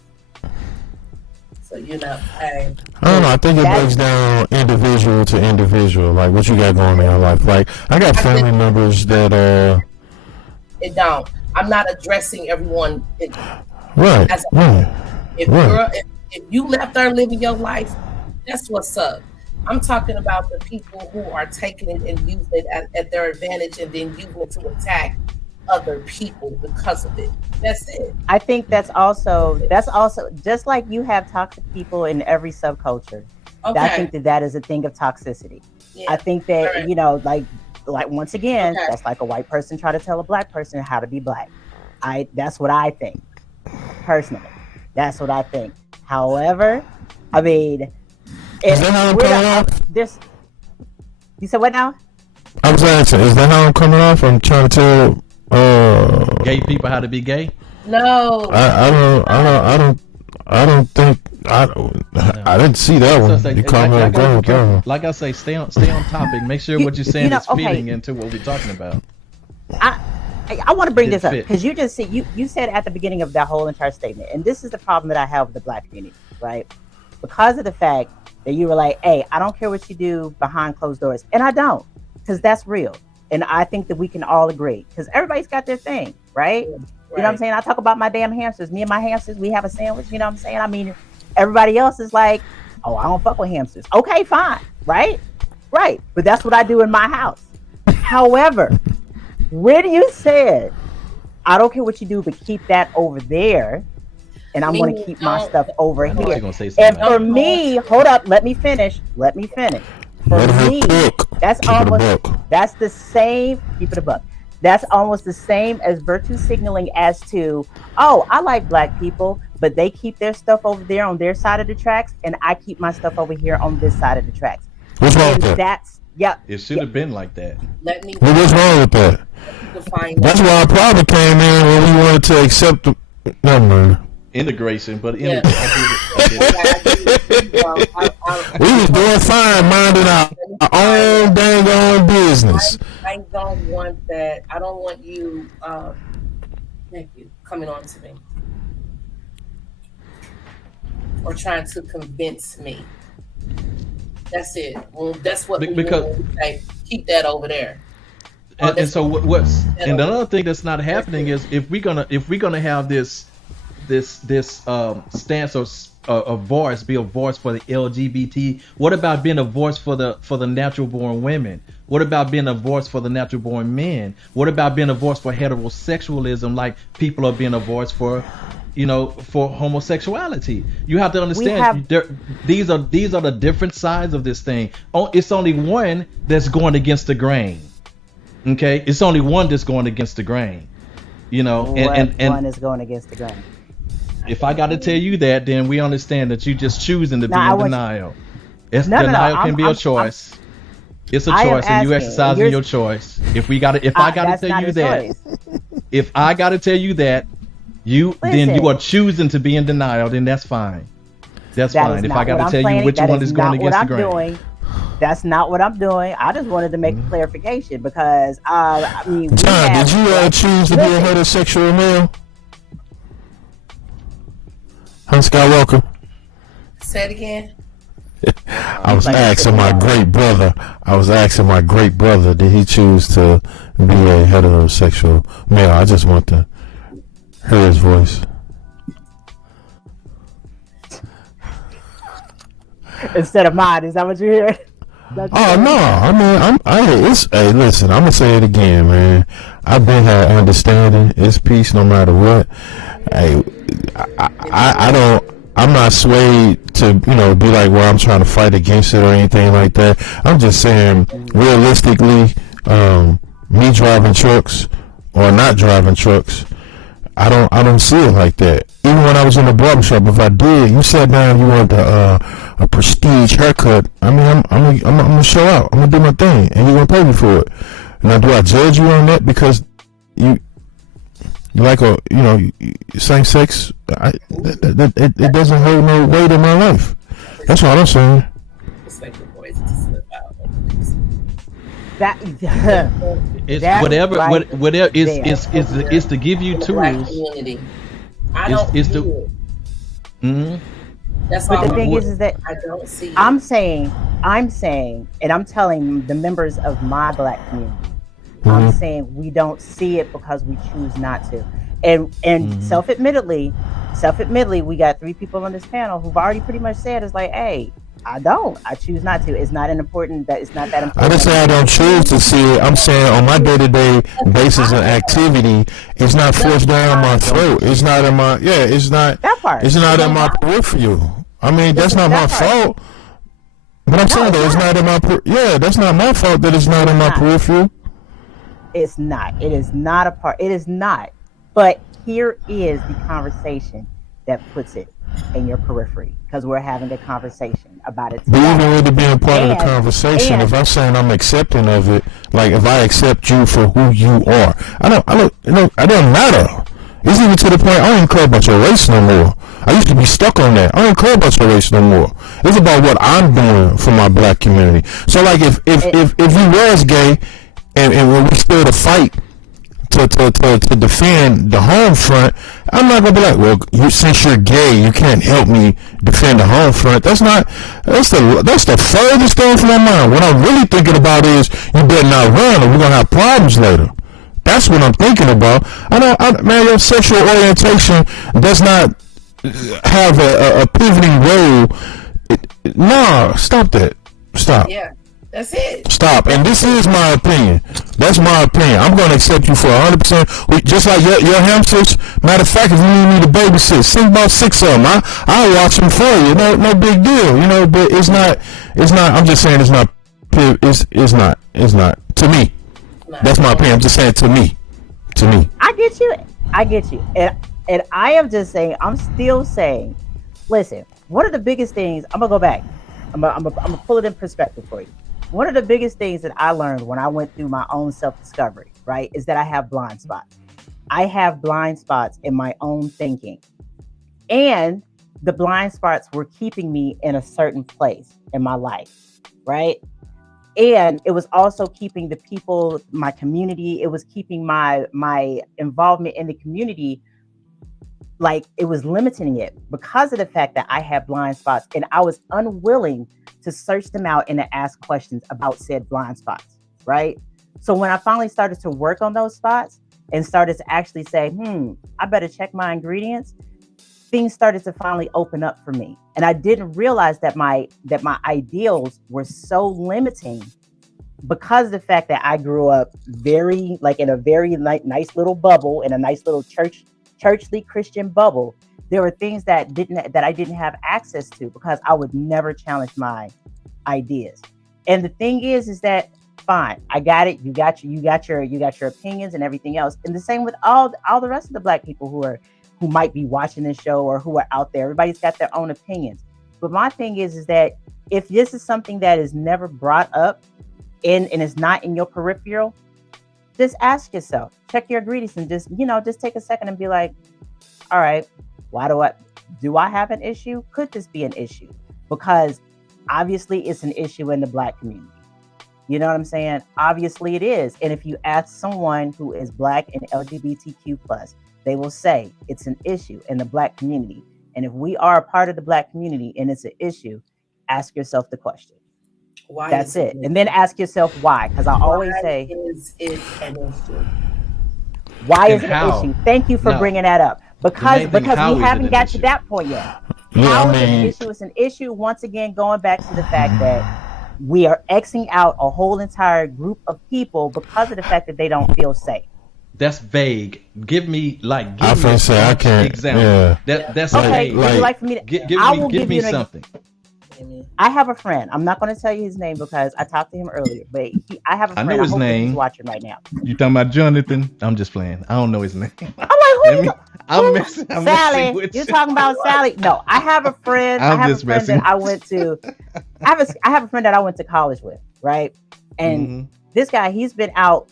So hey. I don't know. I think it breaks down individual to individual. Like what you got going in your life. Like I got family members that It don't. I'm not addressing everyone. Right. If you left there living your life, that's what's up. I'm talking about the people who are taking it and using it at their advantage and then using it to attack other people because of it. That's it. I think that's also just like you have toxic people in every subculture. Okay. I think that is a thing of toxicity. Yeah. I think that like once again, that's like a white person trying to tell a black person how to be black. That's what I think personally. That's what I think. However, I mean, is that how I'm coming off? You said what now? I was asking, is that how I'm coming off? I'm trying to tell gay people how to be gay. No, I don't think I didn't see that one. So you call me on like I say, stay on topic. Make sure what you're saying is feeding into what we're talking about. I want to bring this up because you just said you said at the beginning of that whole entire statement, and this is the problem that I have with the black community, right? Because of the fact that you were like, hey, I don't care what you do behind closed doors. And I don't, because that's real. And I think that we can all agree, because everybody's got their thing, right? You know what I'm saying? I talk about my damn hamsters. Me and my hamsters, we have a sandwich, you know what I'm saying? I mean, everybody else is like, oh, I don't fuck with hamsters. Okay, fine, right? Right. But that's what I do in my house. However, when you said, I don't care what you do, but keep that over there, and I'm going to keep my stuff over here. And for me, hold up, let me finish. For me, that's the same, keep it a buck. That's almost the same as virtue signaling as to, oh, I like black people, but they keep their stuff over there on their side of the tracks, and I keep my stuff over here on this side of the tracks. What's wrong with that? It should have been like that. What's wrong with that? That's why our problem came in when we wanted to accept the integration, but we was doing fine, minding our own dang on business. I don't want that. I don't want you. Thank you coming on to me or trying to convince me. That's it. Well, that's what because say, keep that over there. And so what's and another thing that's not happening is if we're gonna have this stance or a voice, be a voice for the LGBT. What about being a voice for the natural born women? What about being a voice for the natural born men? What about being a voice for heterosexualism, like people are being a voice for, for homosexuality? You have to understand these are the different sides of this thing. It's only one that's going against the grain. Okay, it's only one that's going against the grain. And one is going against the grain. If I got to tell you that, then we understand that you're just choosing to be in denial. Denial can be a choice. It's a choice, and you exercising your choice. If I got to tell you that, if I got to tell you that, then you are choosing to be in denial, then that's fine. That's That fine. is If I not got what to I'm tell you planning. which That one is is going not what against the I'm grain. doing. That's not what I'm doing. I just wanted to make a clarification because I mean, we John, have did you black. choose to be a Listen, heterosexual male? Hun Skywalker. Say it again. I was like a asking my chicken. great brother. Did he choose to be a heterosexual male? I just want to hear his voice. Instead of mine, is that what you hear? Oh no! I mean, hey, listen. I'm gonna say it again, man. I've been had understanding. It's peace, no matter what. Hey, I don't. I'm not swayed to be like, well, I'm trying to fight against it or anything like that. I'm just saying, realistically, me driving trucks or not driving trucks, I don't see it like that. Even when I was in the barbershop, if I did, you sat down, you want a prestige haircut. I mean, I'm gonna show out. I'm gonna do my thing, and you're gonna pay me for it. Now, do I judge you on that because you like same sex? It doesn't hold no weight in my life. That's all I'm saying. Respect the boys to slip out. That It's that whatever, right whatever there. is to give you In the black tools. community. I It's- don't it's see the- it. Mhm. That's But all the thing what- is that I don't see it. I'm saying, and I'm telling the members of my black community, I'm saying we don't see it because we choose not to. And self-admittedly, we got 3 people on this panel who've already pretty much said it's like, hey, I choose not to. It's not that important. I didn't say I don't choose to see it. I'm saying on my day-to-day basis and activity, it's not forced down my throat. It's not in my It's not. That part. It's not in my peripheral. I mean, that's not my fault. But I'm saying though, it's not in my that's not my fault that it's not in my peripheral. It's not. It is not a part. It is not. But here is the conversation that puts it in your periphery because we're having a conversation about it But even today. with it being part of the And- conversation, and- if I'm saying I'm accepting of it, like if I accept you for who you are, it doesn't matter. It's even to the point I don't even care about your race no more. I used to be stuck on that. I don't care about your race no more. It's about what I'm doing for my black community. So like if you was gay and when we still to fight to defend the home front, I'm not gonna be like, well, since you're gay, you can't help me defend the home front. That's the furthest thing from my mind. What I'm really thinking about is you better not run, or we're gonna have problems later. That's what I'm thinking about. Man, your sexual orientation does not have a pivoting role. No, stop that. Stop. Yeah, that's it. Stop. And this is my opinion. That's my opinion. I'm going to accept you for 100%. Just like your hamsters. Matter of fact, if you need me to babysit, send about 6 of them. I'll watch them for you. No big deal. But it's not. I'm just saying it's not. It's not. To me. That's my opinion. I'm just saying to me. I get you. And I am just saying, I'm still saying, listen, one of the biggest things, I'm going to go back. I'm going to pull it in perspective for you. One of the biggest things that I learned when I went through my own self-discovery, right, is that I have blind spots. I have blind spots in my own thinking. And the blind spots were keeping me in a certain place in my life, right? And it was also keeping the people, my community, it was keeping my involvement in the community, like it was limiting it because of the fact that I had blind spots and I was unwilling to search them out and to ask questions about said blind spots, right? So when I finally started to work on those spots and started to actually say, I better check my ingredients, things started to finally open up for me. And I didn't realize that my ideals were so limiting because of the fact that I grew up in a very nice little bubble, in a nice little churchly Christian bubble. There were things that I didn't have access to because I would never challenge my ideas. And the thing is that fine, I got it. You got your opinions and everything else. And the same with all the rest of the black people who might be watching this show or who are out there. Everybody's got their own opinions. But my thing is that if this is something that is never brought up and is not in your peripheral, just ask yourself, check your ingredients and just take a second and be like, all right, why do Do I have an issue? Could this be an issue? Because obviously it's an issue in the Black community. You know what I'm saying? Obviously it is. And if you ask someone who is Black and LGBTQ+, they will say it's an issue in the Black community. And if we are a part of the Black community and it's an issue, ask yourself the question. Why? That's it. And then ask yourself why. Because I always say, is it an issue? Why is it an issue? Thank you for bringing that up. Because we haven't got to that point yet. How is it an issue? It's an issue, once again, going back to the fact that we are Xing out a whole entire group of people because of the fact that they don't feel safe. That's vague. Give me I can't. Example. Yeah. That's okay. vague. Would you like for me to? Give me something. I have a friend. I'm not going to tell you his name because I talked to him earlier. But I have a friend. I know his name. He's watching right now. You talking about Jonathan? I'm just playing. I don't know his name. I'm like, I'm Sally. You're talking about Sally? No, I have a friend. I have a friend that I went to. I have a friend that I went to college with, right? And this guy, he's been out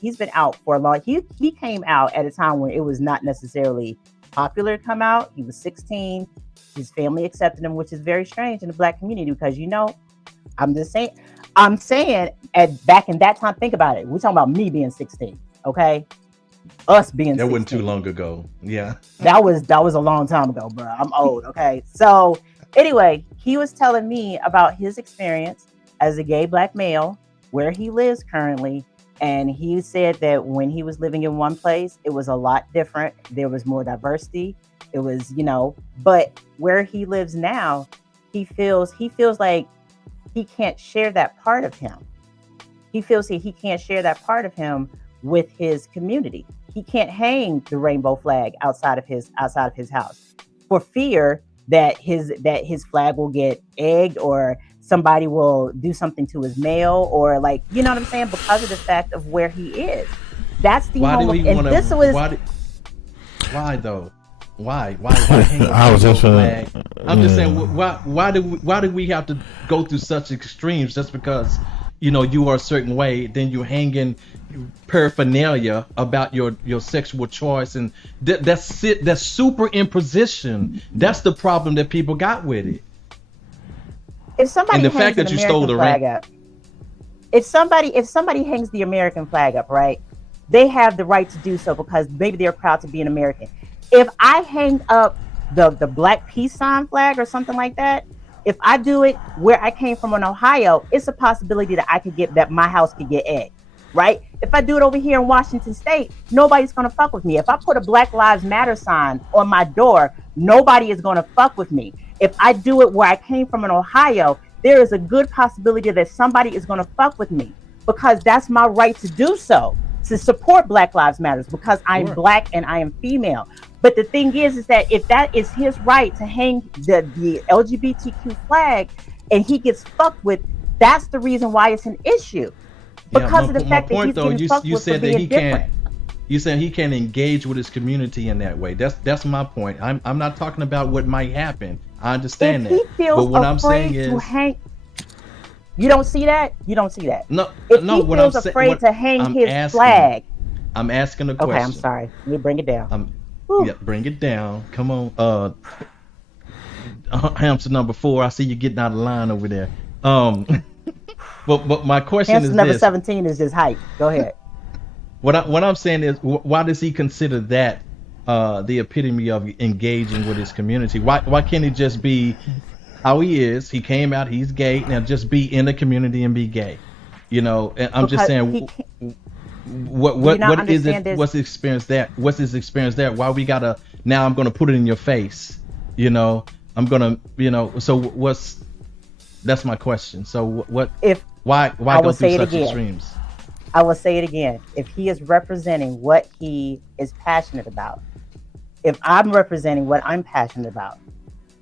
for a long. He came out at a time when it was not necessarily popular to come out. He was 16. His family accepted him, which is very strange in the Black community because, I'm saying back in that time, think about it. We're talking about me being 16, okay? Us being 16. That wasn't too long ago. Yeah. That was a long time ago, bro. I'm old, okay? So anyway, he was telling me about his experience as a gay Black male, where he lives currently. And he said that when he was living in one place, it was a lot different. There was more diversity. It was, but where he lives now, he feels like he can't share that part of him. He feels he can't share that part of him with his community. He can't hang the rainbow flag outside of his house for fear that his flag will get egged or somebody will do something to his mail or you know what I'm saying? Because of the fact of where he is. That's the why though? Why I was just flag? I'm just saying, why do we have to go through such extremes just because you are a certain way, then you're hanging paraphernalia about your sexual choice, and that's superimposition. That's the problem that people got with it. If somebody and the fact that you stole the flag up, if somebody hangs the American flag up, right, they have the right to do so because maybe they're proud to be an American. If I hang up the Black peace sign flag or something like that, if I do it where I came from in Ohio, it's a possibility that my house could get egged, right? If I do it over here in Washington State, nobody's gonna fuck with me. If I put a Black Lives Matter sign on my door, nobody is gonna fuck with me. If I do it where I came from in Ohio, there is a good possibility that somebody is gonna fuck with me because that's my right to do so, to support Black Lives Matter because I'm Black and I am female. But the thing is that if that is his right to hang the LGBTQ flag and he gets fucked with, that's the reason why it's an issue. Because of the fact that he's getting fucked with for being different. You said he can't engage with his community in that way. That's my point. I'm not talking about what might happen. I understand that. But what I'm saying is, you don't see that? You don't see that. No, if he feels afraid to hang his flag. I'm asking a question. Okay, I'm sorry. Let me bring it down. Yeah, bring it down. Come on. Hamster number 4. I see you getting out of line over there. But my question Hamster is number this. 17 is just hype. Go ahead. What I'm saying is, why does he consider that the epitome of engaging with his community? Why can't he just be how he is? He came out, he's gay. Now just be in the community and be gay. And I'm just saying, what is it? What's his experience there? What's his experience there? Why we gotta now? I'm gonna put it in your face. I'm gonna. So what's? That's my question. So what? Why go through such extremes? I will say it again. If he is representing what he is passionate about, if I'm representing what I'm passionate about,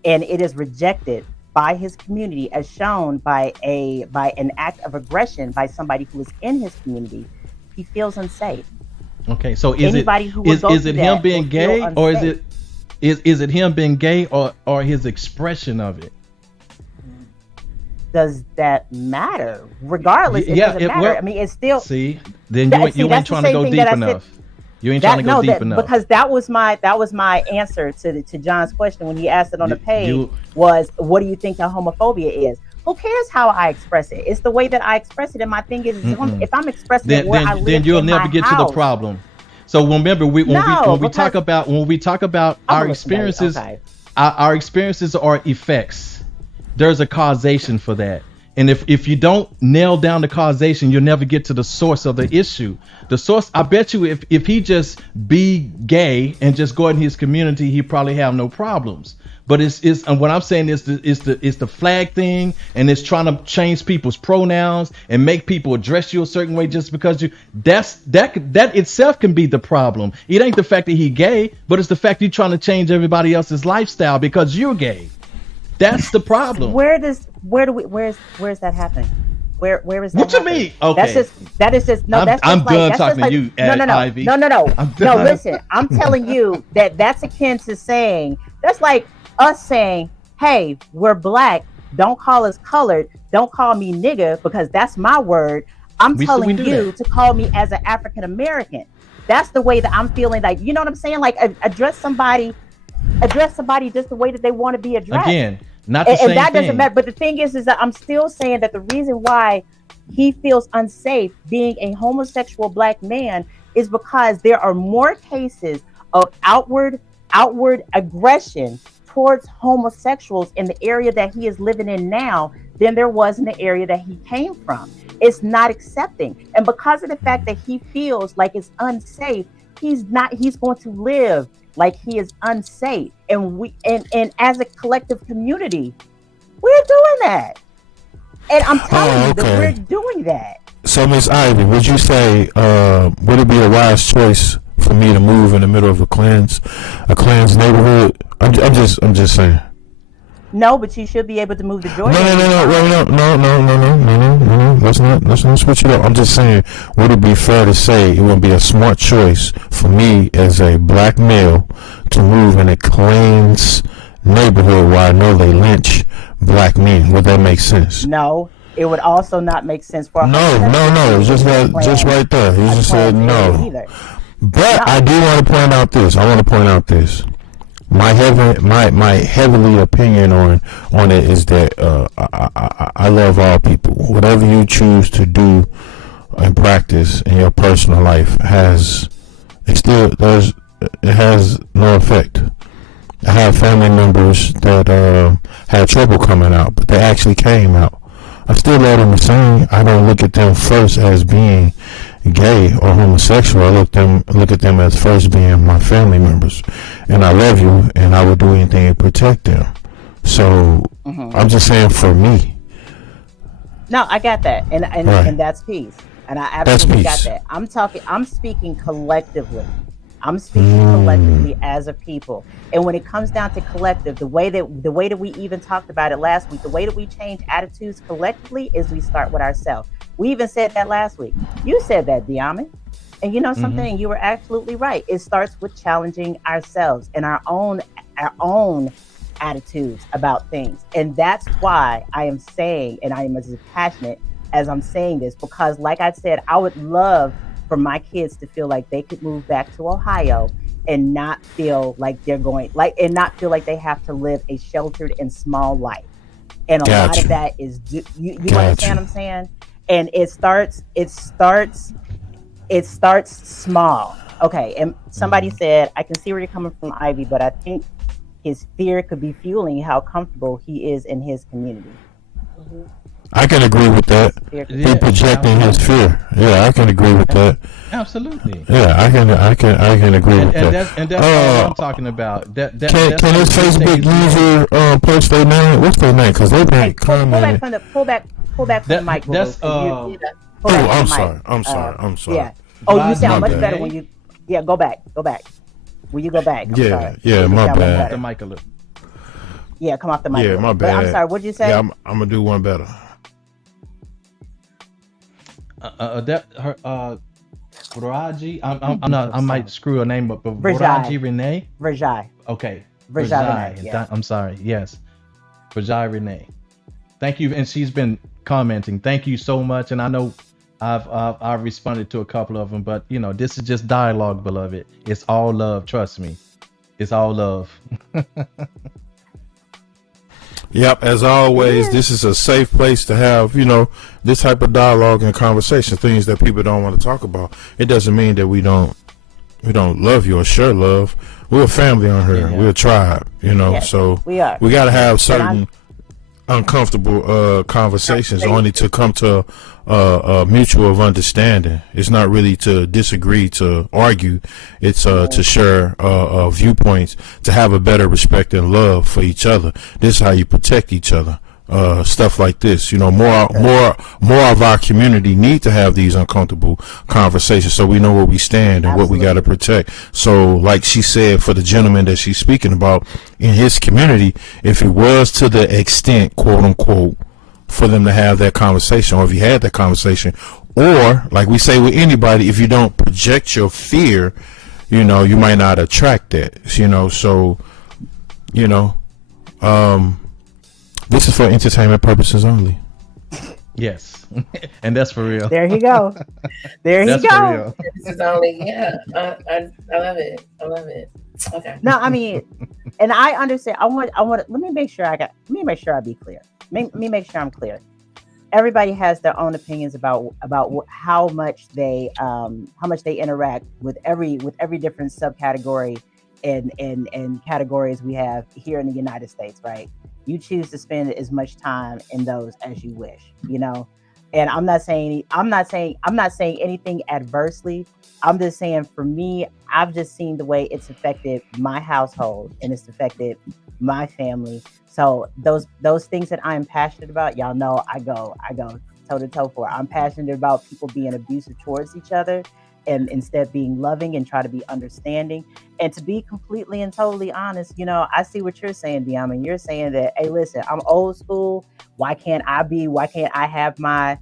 and it is rejected by his community as shown by an act of aggression by somebody who is in his community, he feels unsafe. Okay, so is it him being gay, or is it him being gay, or his expression of it? Does that matter? Regardless, it doesn't matter. I mean, it's still. See, then you ain't trying to go deep enough. You ain't trying to go deep that, enough. because that was my answer to John's question when he asked it on the page. Was, what do you think the homophobia is? Who cares how I express it? It's the way that I express it. And my thing is, if I'm expressing it where I live, then you'll never get to the problem. So remember, when we talk about our experiences, our experiences are effects. There's a causation for that. And if you don't nail down the causation, you'll never get to the source of the issue. The source, I bet you, if he just be gay and just go in his community, he probably have no problems. But it's and what I'm saying is the flag thing, and it's trying to change people's pronouns and make people address you a certain way just because that itself can be the problem. It ain't the fact that he gay, but it's the fact you're trying to change everybody else's lifestyle because you're gay. That's the problem. Where's that happening? Where is that? What you mean? Okay. That is just no. I'm done talking to you, Ivy. No. No, listen. I'm telling you that's akin to saying, that's like us saying, hey, we're black. Don't call us colored. Don't call me nigga because that's my word. I'm telling you to call me as an African American. That's the way that I'm feeling. Like, you know what I'm saying? Like, address somebody just the way that they want to be addressed. Again, not the same and that thing. doesn't matter. But the thing is that I'm still saying that the reason why he feels unsafe being a homosexual black man is because there are more cases of outward aggression towards homosexuals in the area that he is living in now than there was in the area that he came from. It's not accepting. And because of the fact that he feels like it's unsafe, he's going to live like he is unsafe. And we and as a collective community, we're doing that. And I'm telling you that we're doing that. So, Miss Ivy, would you say would it be a wise choice for me to move in the middle of a Klan's neighborhood? I'm just saying. No, but you should be able to move to Georgia. No. Let's not switch it up. I'm just saying, would it be fair to say it would be a smart choice for me as a black male to move in a Klan's neighborhood where I know they lynch black men? Would that make sense? No. It would also not make sense for no. Just right there. He just said no. But no. I do want to point out this. My heavily opinion on it is that I love all people. Whatever you choose to do and practice in your personal life has no effect. I have family members that had trouble coming out, but they actually came out. I still love them the same. I don't look at them first as being gay or homosexual. I look at them as first being my family members, and I love you, and I would do anything to protect them. So I'm just saying, for me. No, I got that, and right. And that's peace, and I absolutely got that. I'm speaking collectively. I'm speaking collectively as a people. And when it comes down to collective, the way that we even talked about it last week, the way that we change attitudes collectively is we start with ourselves. We even said that last week. You said that, Diamond. And you know something, you were absolutely right. It starts with challenging ourselves and our own attitudes about things. And that's why I am saying, and I am as passionate as I'm saying this, because like I said, I would love for my kids to feel like they could move back to Ohio and not feel like they're going and not feel like they have to live a sheltered and small life. And a lot of that is you understand what I'm saying? And it starts small. Okay. And somebody said, I can see where you're coming from, Ivy, but I think his fear could be fueling how comfortable he is in his community. I can agree with that. He projecting his fear. Yeah, I can agree with that. Absolutely. Yeah, I can agree with that. And that's all I'm talking about. Can this Facebook user post their name? What's their name? Because they've been commenting. Pull back from the mic. I'm sorry. Yeah. Oh, you sound much better when you. Yeah, go back. Will you go back? I'm sorry. Yeah, my bad. The mic a little. Yeah, come off the mic. Yeah, my bad. But I'm sorry. What did you say? Yeah, I'm gonna do one better. Viraji, I'm not. I might screw her name up, but Viraji Renee. Virjai. Okay. Virjai. Yeah. I'm sorry. Yes, Virjai Renee. Thank you, and she's been commenting. Thank you so much, and I know I've responded to a couple of them, but this is just dialogue, beloved. It's all love. Trust me, it's all love. Yep, as always, this is a safe place to have, this type of dialogue and conversation, things that people don't want to talk about. It doesn't mean that we don't love you or share love. We're a family on here. Yeah. We're a tribe, Yes, so we are. We got to have certain uncomfortable conversations only to come to a mutual of understanding. It's not really to disagree, to argue. It's to share viewpoints, to have a better respect and love for each other. This is how you protect each other. Stuff like this, more of our community need to have these uncomfortable conversations so we know where we stand and Absolutely. What we got to protect. So like she said, for the gentleman that she's speaking about in his community, if it was to the extent, quote unquote, for them to have that conversation, or if you had that conversation, or like we say with anybody, if you don't project your fear, you might not attract that, so this is for entertainment purposes only. Yes, and that's for real. There you go. That's you go. This is only, I love it. I love it. Okay. No, I mean, and I understand. I want. Let me make sure I be clear. Let me make sure I'm clear. Everybody has their own opinions about how much they interact with every different subcategory and categories we have here in the United States, right? You choose to spend as much time in those as you wish, And I'm not saying anything adversely. I'm just saying, for me, I've just seen the way it's affected my household and it's affected my family. So those things that I'm passionate about, y'all know, I go toe to toe for. I'm passionate about people being abusive towards each other, and instead being loving and try to be understanding. And to be completely and totally honest, I see what you're saying, Diamond. You're saying that, hey, listen, I'm old school. Why can't I have my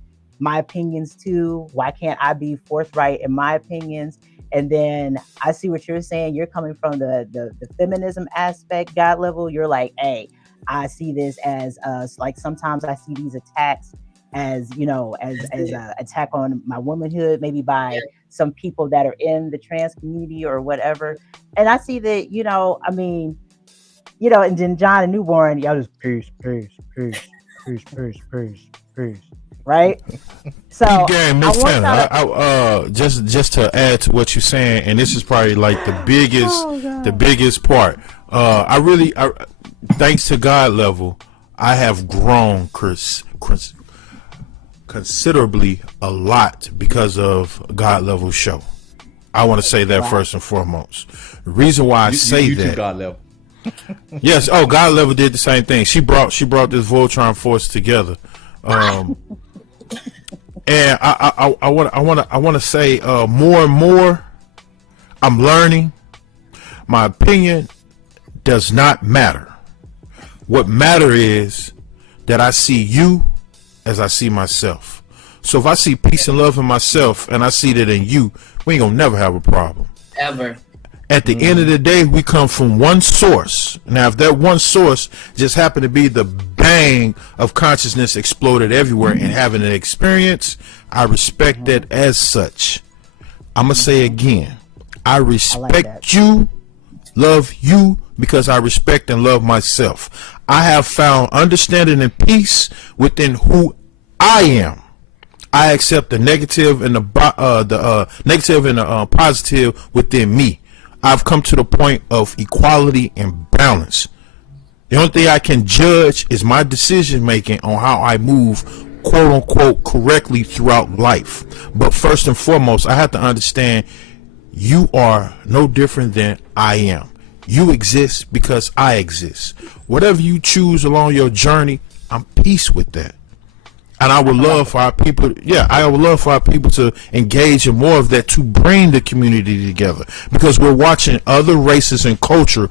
opinions too? Why can't I be forthright in my opinions? And then I see what you're saying. You're coming from the feminism aspect, God level. You're like, hey, I see this as like sometimes I see these attacks as an attack on my womanhood, maybe by some people that are in the trans community or whatever. And I see that, and then John and Newborn, y'all just peace, right? So game, Miss Tanner, I just to add to what you're saying, and this is probably like the biggest part. I thanks to God level, I have grown considerably a lot because of God level show. I want to say that first and foremost. The reson why I say that, God level. Yes. Oh, God level did the same thing. She brought this Voltron force together, and I want to say more and more. I'm learning. My opinion does not matter. What matter is that I see you as I see myself. So if I see peace and love in myself and I see that in you, we ain't gonna never have a problem. Ever. At the end of the day, we come from one source. Now, if that one source just happened to be the bang of consciousness exploded everywhere and having an experience, I respect that as such. I'm gonna say again, I respect you, love you, because I respect and love myself. I have found understanding and peace within who I am. I accept the negative and the negative and the positive within me. I've come to the point of equality and balance. The only thing I can judge is my decision making on how I move, quote unquote, correctly throughout life. But first and foremost, I have to understand you are no different than I am. You exist because I exist. Whatever you choose along your journey, I'm peace with that. And I would love for our people, I would love for our people to engage in more of that, to bring the community together, because we're watching other races and culture,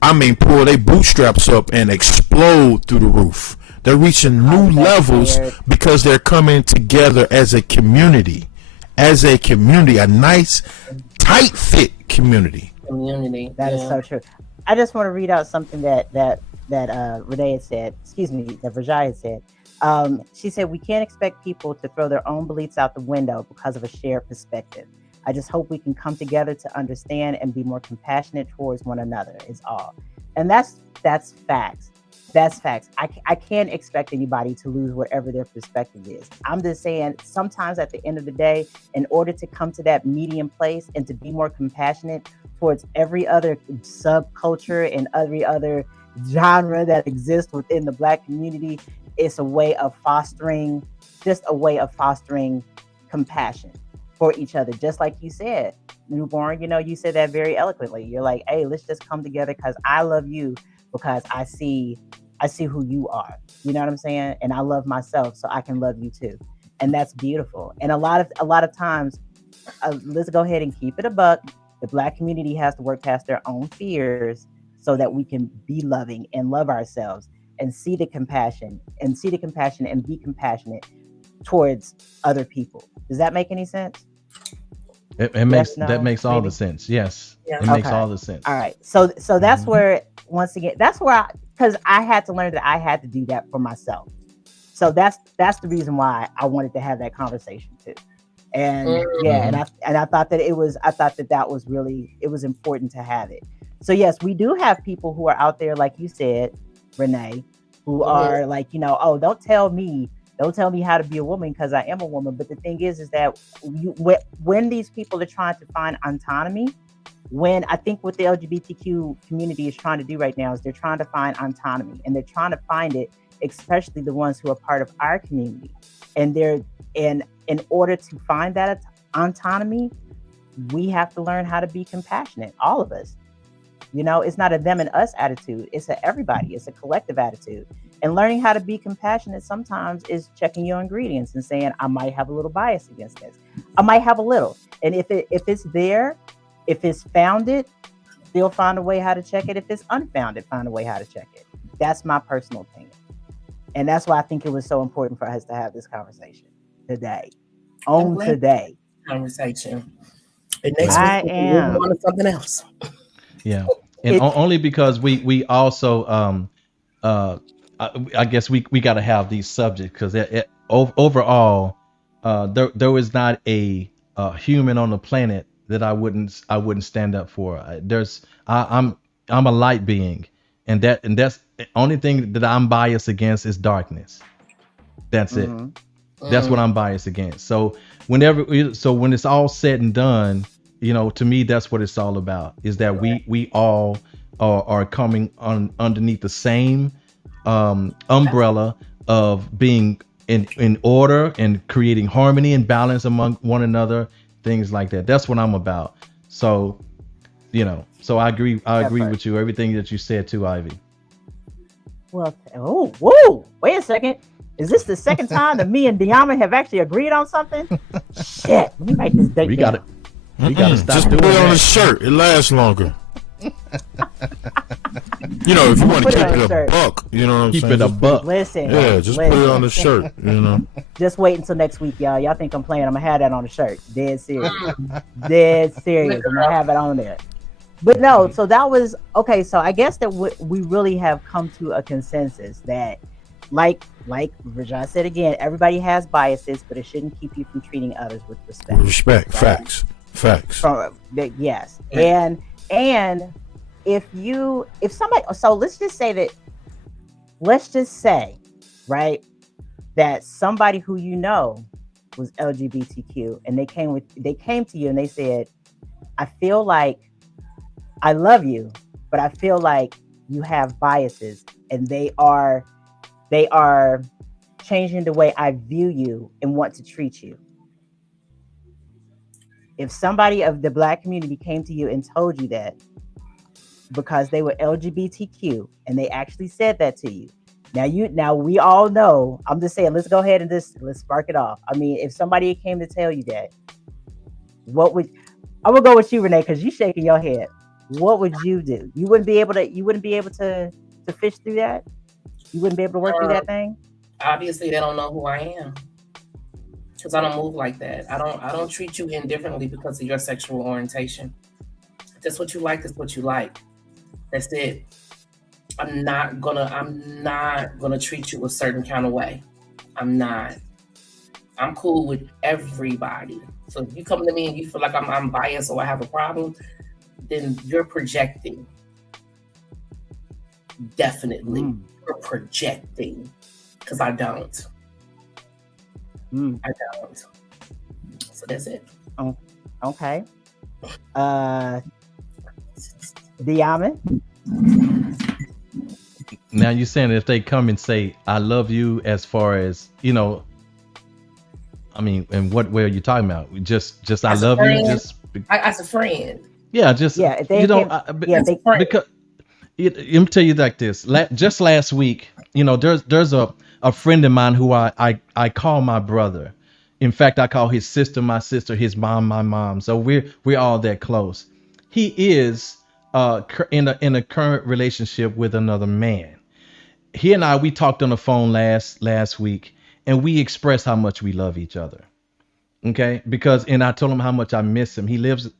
pull their bootstraps up and explode through the roof. They're reaching new levels because they're coming together as a community, a nice, tight fit community. That is so true. I just want to read out something that Renee had said, that Vijay had said. She said, we can't expect people to throw their own beliefs out the window because of a shared perspective. I just hope we can come together to understand and be more compassionate towards one another is all. And that's facts. That's facts. I can't expect anybody to lose whatever their perspective is. I'm just saying sometimes at the end of the day, in order to come to that medium place and to be more compassionate towards every other subculture and every other genre that exists within the Black community, it's a way of fostering, just a way of fostering compassion for each other. Just like you said, Newborn, you said that very eloquently. You're like, hey, let's just come together because I love you because I see who you are. You know what I'm saying? And I love myself, so I can love you too. And that's beautiful. And a lot of times, let's go ahead and keep it a buck. The Black community has to work past their own fears so that we can be loving and love ourselves and see the compassion and be compassionate towards other people. Does that make any sense? It makes that makes all the sense. Yes, it makes all the sense. All right, so that's where, once again, that's where because I had to learn that I had to do that for myself. So that's the reason why I wanted to have that conversation too. And and I thought that it was important to have it. So yes, we do have people who are out there, like you said, Renee, who are like, oh, don't tell me how to be a woman because I am a woman. But the thing is that when these people are trying to find autonomy, when I think what the LGBTQ community is trying to do right now is they're trying to find autonomy, and they're trying to find it, especially the ones who are part of our community. And in order to find that autonomy, we have to learn how to be compassionate, all of us. It's not a them and us attitude. It's a everybody. It's a collective attitude. And learning how to be compassionate sometimes is checking your ingredients and saying, I might have a little bias against this. I might have a little. And if it's there, if it's founded, they'll find a way how to check it. If it's unfounded, find a way how to check it. That's my personal opinion. And that's why I think it was so important for us to have this conversation today. Today. Conversation. And next week we'll move on to something else. Yeah. And only because we also I guess we got to have these subjects because overall there is not a human on the planet that I wouldn't stand up for. I'm a light being, and that's the only thing that I'm biased against is darkness. That's it. That's what I'm biased against. So when it's all said and done, to me, that's what it's all about, is that we all are coming underneath the same umbrella of being in order and creating harmony and balance among one another, things like that. That's what I'm about. So, so I agree with you, everything that you said too, Ivy. Well, whoa, wait a second. Is this the second time that me and Diamond have actually agreed on something? Shit, let me write this date down. We gotta stop just doing put it that. on a shirt. It lasts longer. If you want to keep it a buck, you know what I'm saying? Keep it a buck. Listen. Yeah, just put it on the shirt, Just wait until next week, y'all. Y'all think I'm playing? I'm gonna have that on the shirt. Dead serious. Dead serious. I'm gonna have it on there. But no, so that was okay. So I guess that we really have come to a consensus that, like Rajan said again, everybody has biases, but it shouldn't keep you from treating others with respect. Respect, right? Facts. Yes, and if somebody, so let's just say, right, that somebody who was LGBTQ and they came to you and they said, I feel like I love you, but I feel like you have biases, and they are changing the way I view you and want to treat you. If somebody of the Black community came to you and told you that because they were LGBTQ and they actually said that to you, now we all know, I'm just saying, let's go ahead and let's spark it off. I mean, if somebody came to tell you that, I'm gonna go with you, Renee, because you shaking your head. What would you do? You wouldn't be able to fish through that? You wouldn't be able to work through that thing? Obviously, they don't know who I am, because I don't move like that. I don't treat you indifferently because of your sexual orientation. That's what you like. That's what you like. That's it. I'm not gonna treat you a certain kind of way. I'm not. I'm cool with everybody. So if you come to me and you feel like I'm biased or I have a problem, then you're projecting. Definitely. You're projecting. Because I don't. I don't. So that's it. Oh, okay. Diamond? Now you're saying if they come and say, I love you, as far as, you know, I mean, in what way are you talking about? Just I love you, just as a friend. Yeah, just if they because let me tell you like this. Just last week, you know, there's a friend of mine who I call my brother. In fact, I call his sister my sister, his mom my mom. So we're all that close. He is in a current relationship with another man. He and we talked on the phone last week, and we expressed how much we love each other. Okay, and I told him how much I miss him. He lives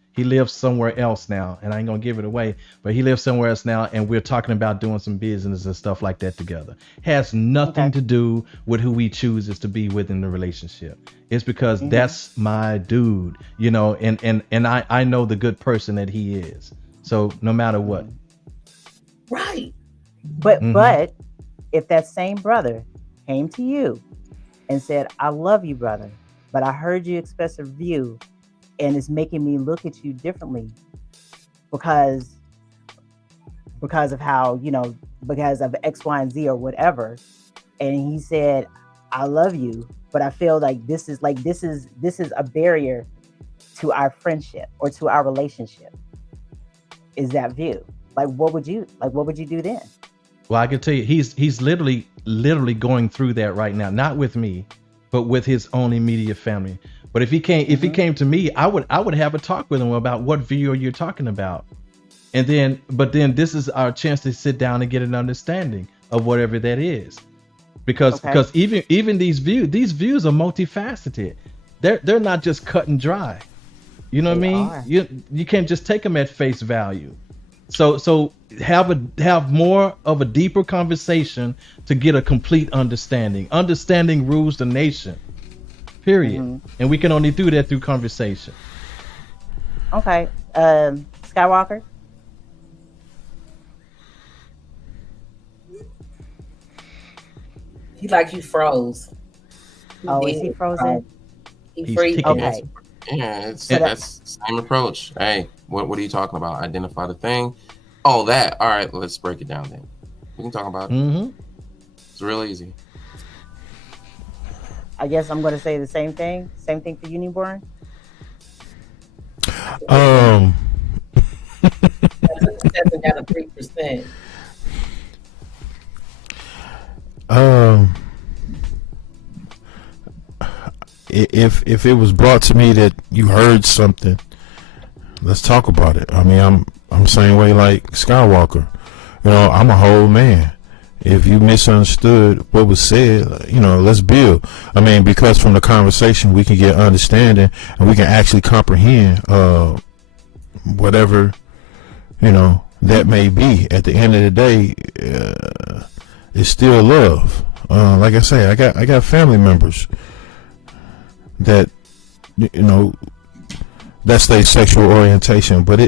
somewhere else now, and I ain't gonna give it away, but he lives somewhere else now, and we're talking about doing some business and stuff like that together. Has nothing to do with who he chooses to be with in the relationship. It's because that's my dude, you know, and I know the good person that he is. So no matter what. Right. But if that same brother came to you and said, I love you, brother, but I heard you express a view and it's making me look at you differently because of how, you know, because of X, Y, and Z or whatever. And he said, I love you, but I feel like this is a barrier to our friendship or to our relationship. Is that view? Like, what would you do then? Well, I can tell you, he's literally going through that right now, not with me, but with his own immediate family. But if he came to me, I would have a talk with him about what view you're talking about. And then this is our chance to sit down and get an understanding of whatever that is. Because even these views are multifaceted. They're not just cut and dry. You know what I mean? You can't just take them at face value. So have more of a deeper conversation to get a complete understanding. Understanding rules the nation. Period. And we can only do that through conversation. Okay. Skywalker? He froze. Is he frozen? He freeze. Okay. Yeah, that's the same approach. Hey, what are you talking about? Identify the thing. Oh, that. All right, let's break it down then. We can talk about it. It's real easy. I guess I'm going to say the same thing. Same thing for you, Newborn. That's got a 3%. If it was brought to me that you heard something, let's talk about it. I mean, I'm same way like Skywalker. You know, I'm a whole man. If you misunderstood what was said, you know, let's build. I mean, because from the conversation we can get understanding and we can actually comprehend whatever, you know, that may be. At the end of the day, it's still love. Like I say, I got family members that, you know, that's their sexual orientation, but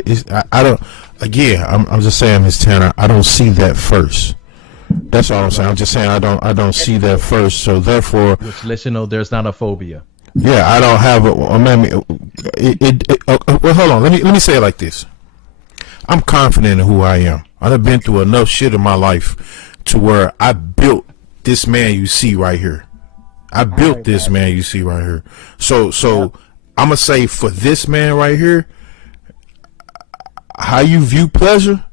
I don't. Again, I'm just saying, Ms. Tanner, I don't see that first. That's all I'm saying. I'm just saying I don't see that first. So therefore, which lets you know there's not a phobia. Yeah, I don't have a. Well, hold on. Let me say it like this. I'm confident in who I am. I've been through enough shit in my life to where I built this man you see right here. I built this man you see right here. So I'm gonna say for this man right here, how you view pleasure,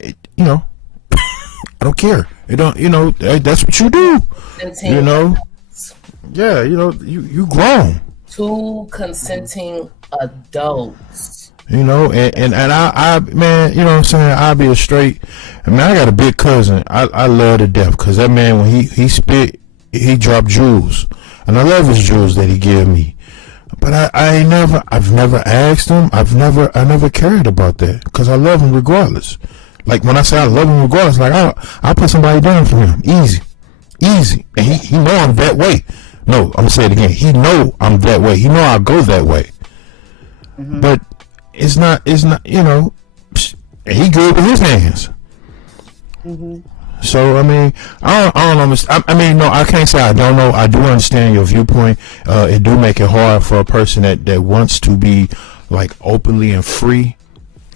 you know, I don't care. It don't, you know, that's what you do. You know, yeah, you know, you grown. 2 consenting adults. You know, and I man, you know what I'm saying, I'll be a straight. I mean, I got a big cousin. I love to death because that man, when he spit, he dropped jewels, and I love his jewels that he give me. But I've never asked him. I never cared about that because I love him regardless. Like when I say I love him regardless, like I put somebody down for him, easy, and he know I'm that way. No, I'm gonna say it again. He know I'm that way. He know I go that way. But it's not. You know, he good with his hands. So I mean, I don't understand. I mean, no, I can't say I don't know. I do understand your viewpoint. It do make it hard for a person that wants to be like openly and free,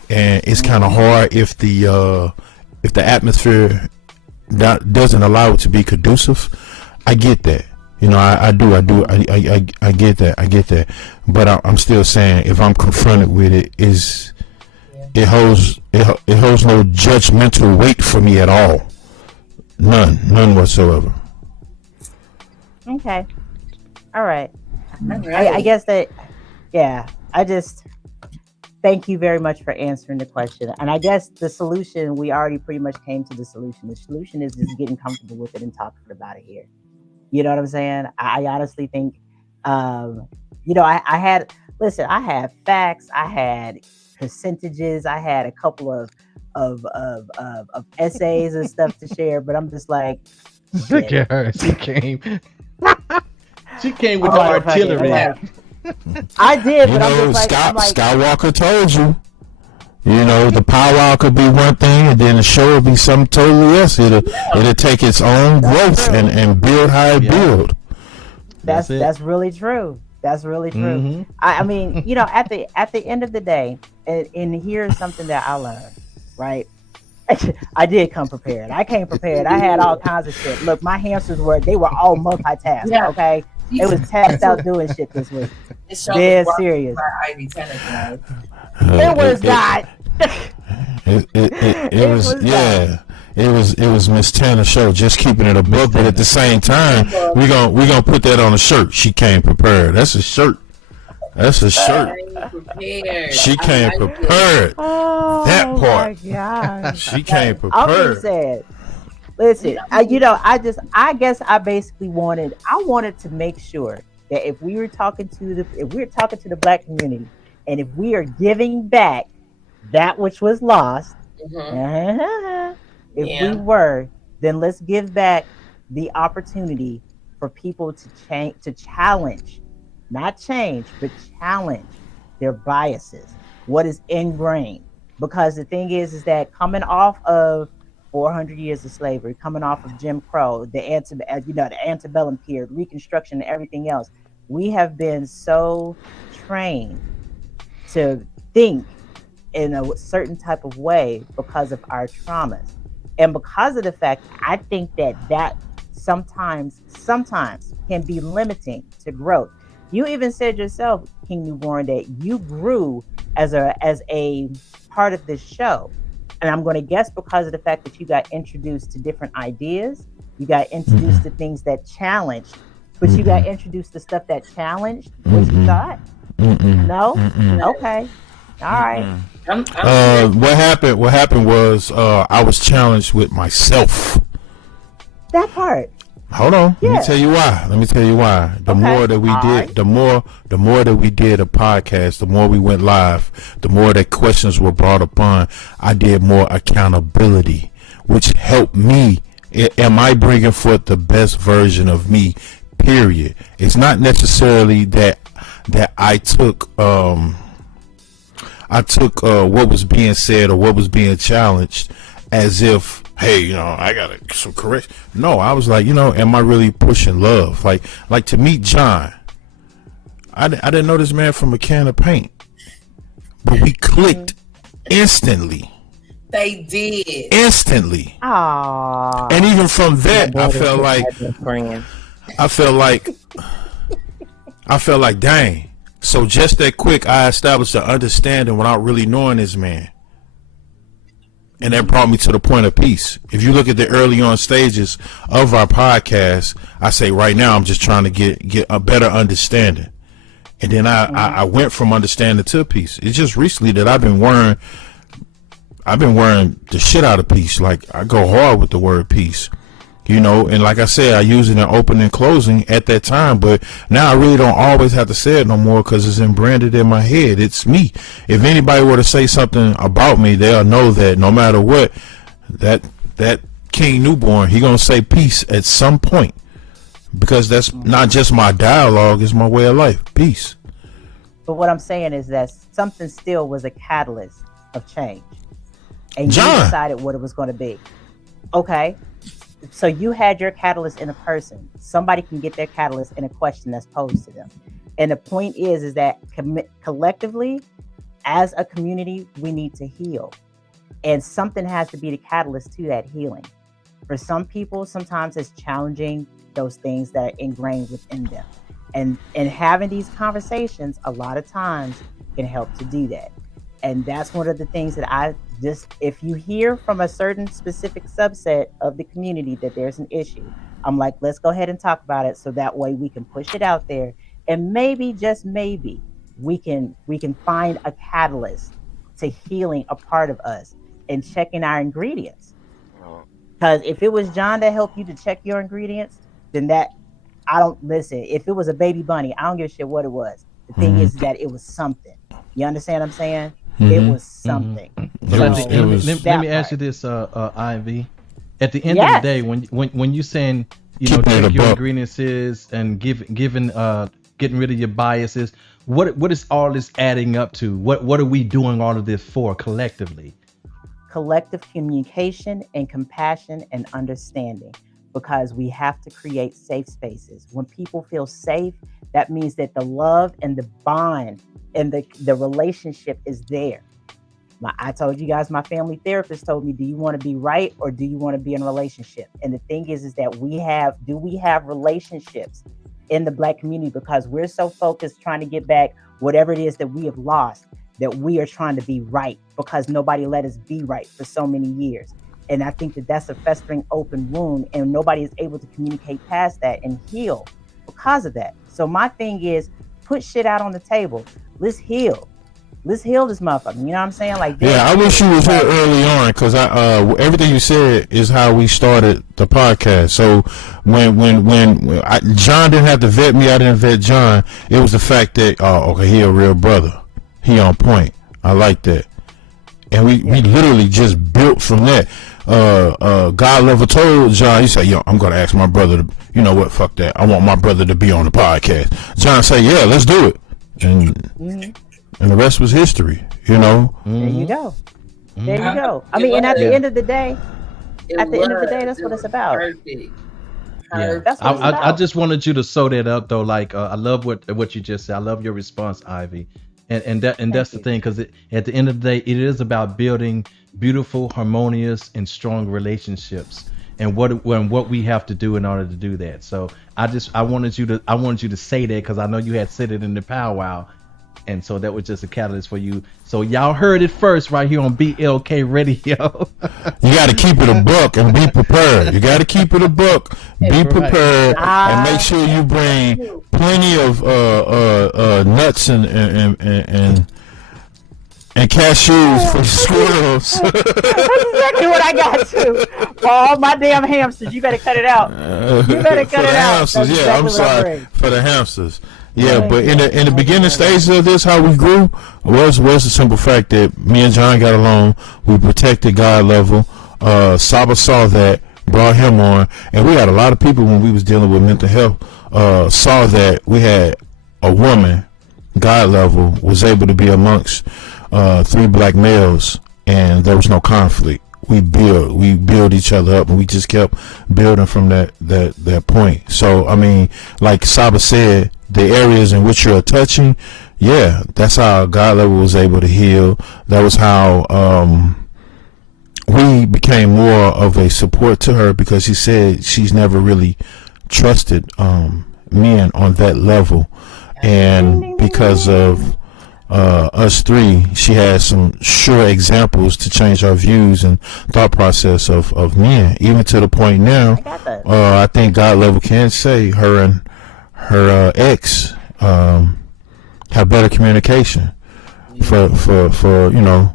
and it's kind of hard if the atmosphere doesn't allow it to be conducive. I get that. You know, I get that. But I'm still saying, if I'm confronted with it, it holds no judgmental weight for me at all. None whatsoever. Okay. All right. I guess that, yeah, I just thank you very much for answering the question. And I guess the solution, we already pretty much came to the solution. The solution is just getting comfortable with it and talking about it here. You know what I'm saying? I honestly think, you know, I had facts, I had percentages, I had a couple of essays and stuff to share, but I'm just like, look at her. She came with the artillery. I did, but you I'm know, just like, Skywalker told you. You know, the powwow could be one thing, and then the show will be something totally else. It'll take its own growth and build how it build. That's really true. That's really true. Mm-hmm. I mean, you know, at the end of the day, and here's something that I learned, right? I did come prepared. I came prepared. I had all kinds of shit. Look, my hamsters they were all multitask. Yeah. Okay, it was tapped out doing shit this week. Dead serious. It was not. It was Miss Tanner's show, just keeping it a book, but at the same time, we gonna put that on a shirt. She came prepared. That's a shirt. She came prepared. Oh, that part. She came prepared. I'm just saying. Listen, I guess I basically wanted to make sure that if we were talking to the Black community, and if we are giving back that which was lost, if we were, then let's give back the opportunity for people to challenge, not change, but challenge their biases, what is ingrained. Because the thing is that coming off of 400 years of slavery, coming off of Jim Crow, the antebellum period, Reconstruction, and everything else, we have been so trained to think in a certain type of way because of our traumas. And because of the fact, I think that sometimes can be limiting to growth. You even said yourself, King Newborn, that you grew as a part of this show. And I'm going to guess because of the fact that you got introduced to different ideas, you got introduced to things that challenged, but you got introduced to stuff that challenged what you thought. No? Okay. All right. What happened was I was challenged with myself. That part. Hold on. Yeah. Let me tell you why. The more that we did, the more that we did a podcast, the more we went live, the more that questions were brought upon, I did more accountability, which helped me. Am I bringing forth the best version of me? Period. It's not necessarily that I took what was being said or what was being challenged as if, hey, you know, I got some correct. No, I was like, you know, am I really pushing love? Like to meet John, I didn't know this man from a can of paint, but we clicked instantly. They did instantly. Aww. And even from that, I felt like, dang. So just that quick, I established an understanding without really knowing this man. And that brought me to the point of peace. If you look at the early on stages of our podcast, I say right now I'm just trying to get a better understanding. And then I went from understanding to peace. It's just recently that I've been wearing the shit out of peace. Like, I go hard with the word peace. You know, and like I said, I use it in opening and closing at that time, but now I really don't always have to say it no more because it's embranded in my head. It's me. If anybody were to say something about me, they'll know that no matter what, that King Newborn, he gonna say peace at some point, because that's not just my dialogue; it's my way of life. Peace. But what I'm saying is that something still was a catalyst of change, and John. you decided what it was going to be. Okay, so you had your catalyst in a person. Somebody can get their catalyst in a question that's posed to them, and the point is that collectively, as a community, we need to heal, and something has to be the catalyst to that healing. For some people, sometimes it's challenging those things that are ingrained within them. And having these conversations a lot of times can help to do that. And that's one of the things that I just, if you hear from a certain specific subset of the community that there's an issue, I'm like, let's go ahead and talk about it, so that way we can push it out there, and maybe, just maybe, we can find a catalyst to healing a part of us and checking our ingredients. Because if it was John that helped you to check your ingredients, then that, I don't listen. If it was a baby bunny, I don't give a shit what it was. The thing is that it was something. You understand what I'm saying? It was something. Let me ask you this, Ivy. At the end of the day, when you saying, you know, check your ingredients is and getting rid of your biases, what is all this adding up to? What are we doing all of this for collectively? Collective communication and compassion and understanding. Because we have to create safe spaces. When people feel safe, that means that the love and the bond and the relationship is there. I told you guys, my family therapist told me, do you want to be right or do you want to be in a relationship? And the thing is that we have relationships in the Black community, because we're so focused trying to get back whatever it is that we have lost, that we are trying to be right because nobody let us be right for so many years. And I think that that's a festering open wound, and nobody is able to communicate past that and heal because of that. So my thing is, put shit out on the table. Let's heal. Let's heal this motherfucker. You know what I'm saying? Like, yeah, I wish you was here early on, because everything you said is how we started the podcast. So when John didn't have to vet me, I didn't vet John. It was the fact that, okay, he a real brother. He on point. I like that. And we literally just built from that. God Level told John, he said, yo, I'm going to ask my brother to, you know what, fuck that. I want my brother to be on the podcast. John said, yeah, let's do it. And the rest was history, you know. There you go. There you go. I mean, and at the end of the day, that's what it's about. Perfect. Yeah, I just wanted you to sew that up though. Like, I love what you just said. I love your response, Ivy. And that's the thing, because at the end of the day, it is about building beautiful, harmonious, and strong relationships, and what we have to do in order to do that. So I wanted you to say that, because I know you had said it in the powwow, and so that was just a catalyst for you. So y'all heard it first right here on BLK Radio. You got to keep it a buck and be prepared. You got to keep it a buck, be prepared, and make sure you bring plenty of nuts and cashews for squirrels. That's exactly what I got to. For all my damn hamsters, you better cut it out. You better cut it out. Hamsters, yeah, exactly, I'm sorry for the hamsters. Yeah, but in the beginning stages of this, how we grew was the simple fact that me and John got along. We protected God Level. Saba saw that, brought him on, and we had a lot of people when we was dealing with mental health. Saw that we had a woman, God Level, was able to be amongst 3 black males, and there was no conflict. We build each other up, and we just kept building from that point. So I mean, like Saba said, the areas in which you're touching, yeah, that's how God Level was able to heal. That was how we became more of a support to her, because she said she's never really trusted men on that level, and because of us 3, she has some sure examples to change our views and thought process of men, even to the point now I think God Level can say her and her ex have better communication for you know.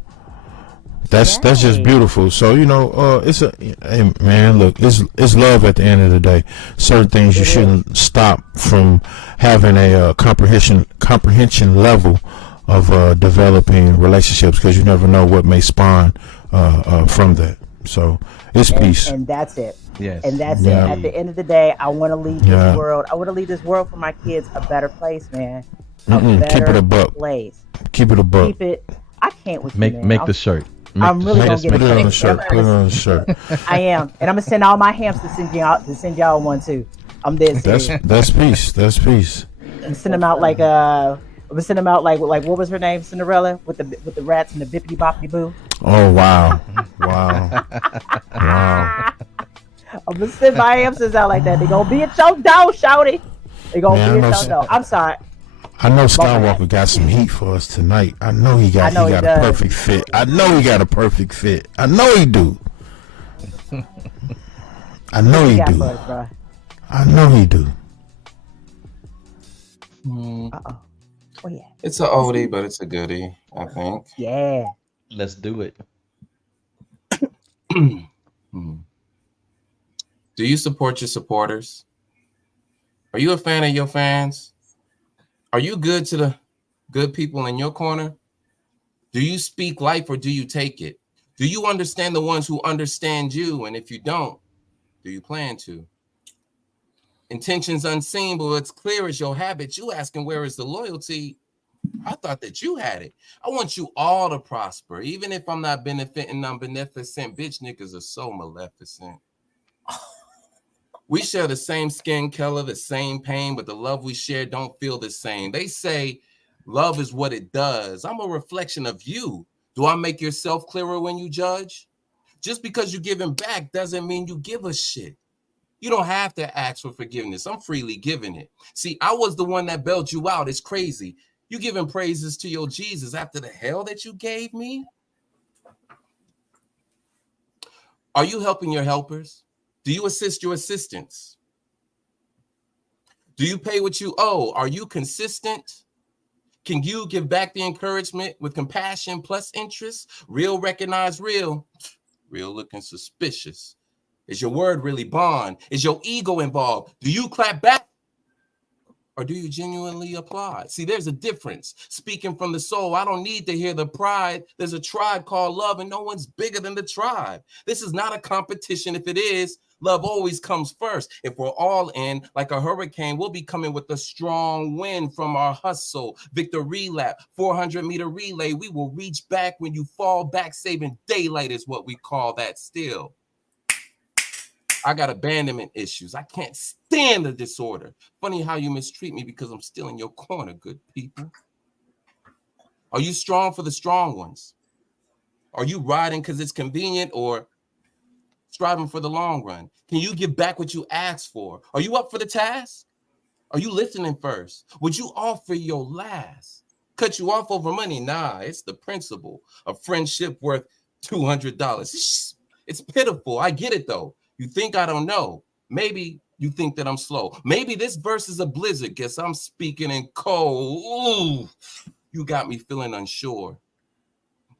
That's just beautiful. So you know, hey, man, look, it's love at the end of the day. Certain things you shouldn't stop from having a comprehension level of developing relationships, because you never know what may spawn from that. So it's peace. And that's it. Yes. And that's it. Yeah. At the end of the day, I want to leave Yeah. this world. I want to leave this world for my kids a better place, man. A Keep better it a buck. place. Keep it a buck. Keep it. I can't with you, Make man. make the shirt. I'm really gonna get Put it on the it. shirt. Put it on the shirt. I am, and I'm gonna send all my hams to send y'all one too. I'm dead serious. That's peace. That's peace. I'm send them out like I'm gonna send them out like what was her name, Cinderella, with the rats and the bippity boppity boo. Oh wow, wow, wow. I'm gonna send my hamsters out like that. They gonna be a choke down, shouty. They gonna be a choke down. I'm sorry. I know Skywalker got some heat for us tonight. I know he got a perfect fit. I know he got a perfect fit. I know he do. I know he do. I know he do. Uh-oh. Oh yeah. It's an oldie, but it's a goodie, I think. Yeah. Let's do it. Do you support your supporters? Are you a fan of your fans? Are you good to the good people in your corner? Do you speak life or do you take it? Do you understand the ones who understand you? And if you don't, do you plan to? Intentions unseen, but it's clear as your habit. You asking where is the loyalty? I thought that you had it. I want you all to prosper. Even if I'm not benefiting, I'm beneficent. Bitch niggas are so maleficent. We share the same skin color, the same pain, but the love we share don't feel the same. They say love is what it does. I'm a reflection of you. Do I make yourself clearer when you judge? Just because you're giving back doesn't mean you give a shit. You don't have to ask for forgiveness. I'm freely giving it. See, I was the one that bailed you out. It's crazy. You giving praises to your Jesus after the hell that you gave me? Are you helping your helpers? Do you assist your assistants? Do you pay what you owe? Are you consistent? Can you give back the encouragement with compassion plus interest? Real recognize real. Real looking suspicious. Is your word really bond? Is your ego involved? Do you clap back? Or do you genuinely applaud? See, there's a difference. Speaking from the soul, I don't need to hear the pride. There's a tribe called love, and no one's bigger than the tribe. This is not a competition. If it is, love always comes first. If we're all in, like a hurricane, we'll be coming with a strong wind from our hustle. Victory lap, 400-meter relay. We will reach back when you fall back. Saving daylight is what we call that still. I got abandonment issues. I can't stand the disorder. Funny how you mistreat me because I'm still in your corner, good people. Are you strong for the strong ones? Are you riding because it's convenient or striving for the long run? Can you give back what you asked for? Are you up for the task? Are you listening first? Would you offer your last? Cut you off over money? Nah, it's the principle of friendship worth $200. It's pitiful. I get it though. You think I don't know. Maybe you think that I'm slow. Maybe this verse is a blizzard. Guess I'm speaking in cold. Ooh, you got me feeling unsure.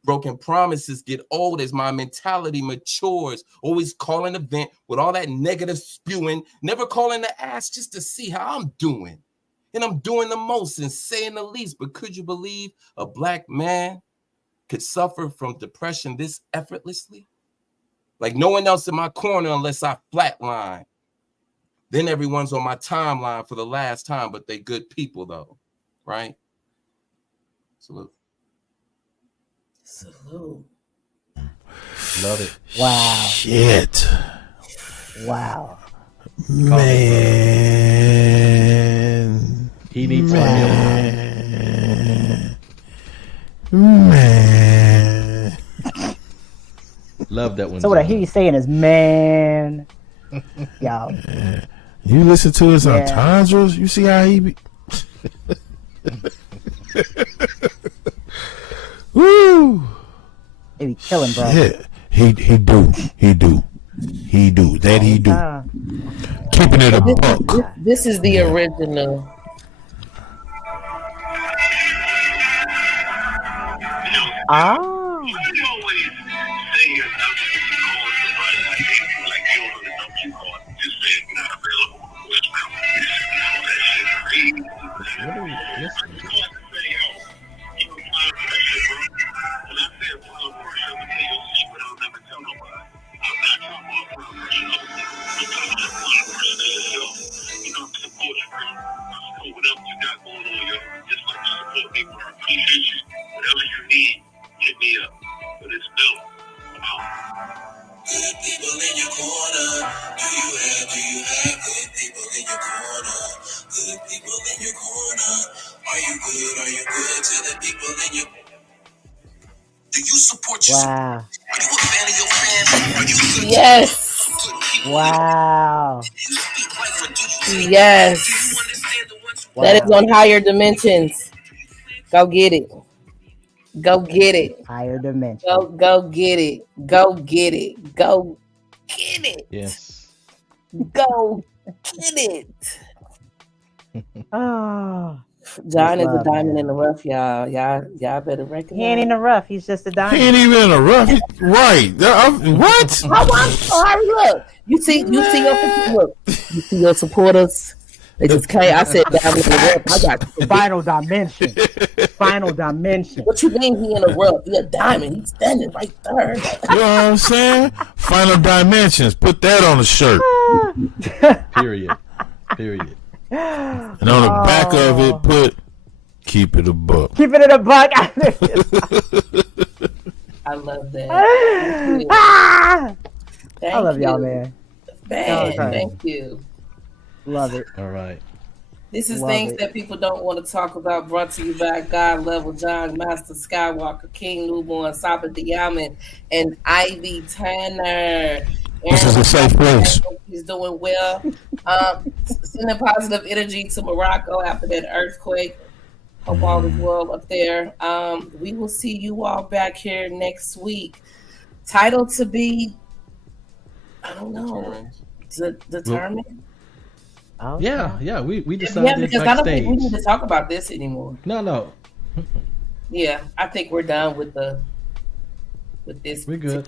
Broken promises get old as my mentality matures. Always calling a vent with all that negative spewing. Never calling to ask just to see how I'm doing. And I'm doing the most and saying the least. But could you believe a black man could suffer from depression this effortlessly? Like no one else in my corner unless I flatline. Then everyone's on my timeline for the last time, but they good people though, right? Salute. Salute. Love it. Wow. Shit. Wow. Man. He needs man. Man. Love that one. So what I hear you saying is, man, y'all. You listen to his entendres. You see how he be. Woo! They be killing, bro. Shit. He do. That he do. Keeping it a buck. This is the original. Ah. Are you good to the people in your? Do you support your? Wow. Are you a fan of your fans? Are you good? Yes. Wow. Do you speak life or do you take? Yes. Do you understand the ones who That is Wow. on higher dimensions. Go get it. Go get it. Higher dimension. Go get it. Go get it. Go get it. Yes. Go get it. Oh, John is a love, diamond man. in the rough, y'all. Y'all better He ain't in recognize. the rough. He's just a He diamond. ain't even in a rough. Right. What? Oh, I'm sorry. Look, you see your supporters. They just came. I said diamond in the rough. I got. Final dimension. Final dimension. What you mean he in the rough? He a diamond. He's standing right there. You know what I'm saying? Final dimensions. Put that on the shirt. Period. Period. And on the back of it, put keep it a buck. Keep it in a buck. I love that. Ah! Thank I love y'all, you. man. Man, Okay. thank you. Love it. All right. This is Love things it. that people don't want to talk about. Brought to you by God Level John, Master Skywalker, King Newborn, Saba Diamond, and Ivy Tanner. This is a safe place. He's doing well. Sending positive energy to Morocco after that earthquake. Hope all is well up there. We will see you all back here next week. Title to be, I don't know, determined. Oh, Yeah. We Yeah, decided because I don't think we backstage. need to talk about this anymore. No. Yeah, I think we're done with this. We're good.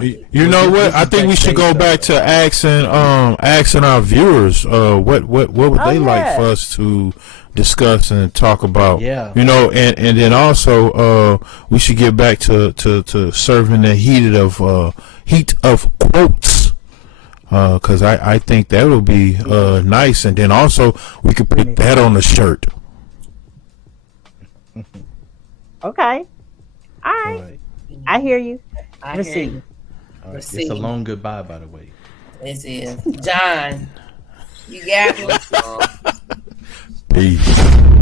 You know what? I think we should go back to asking our viewers what would they like for us to discuss and talk about. Yeah. You know, and then also we should get back to serving the heat of quotes. Because I think that will be nice, and then also we could put that on the shirt. Okay. All All right. right. I hear you. I Let's hear see. you. All right. Let's It's a see. long goodbye, by the way. This is John. You got me. Peace.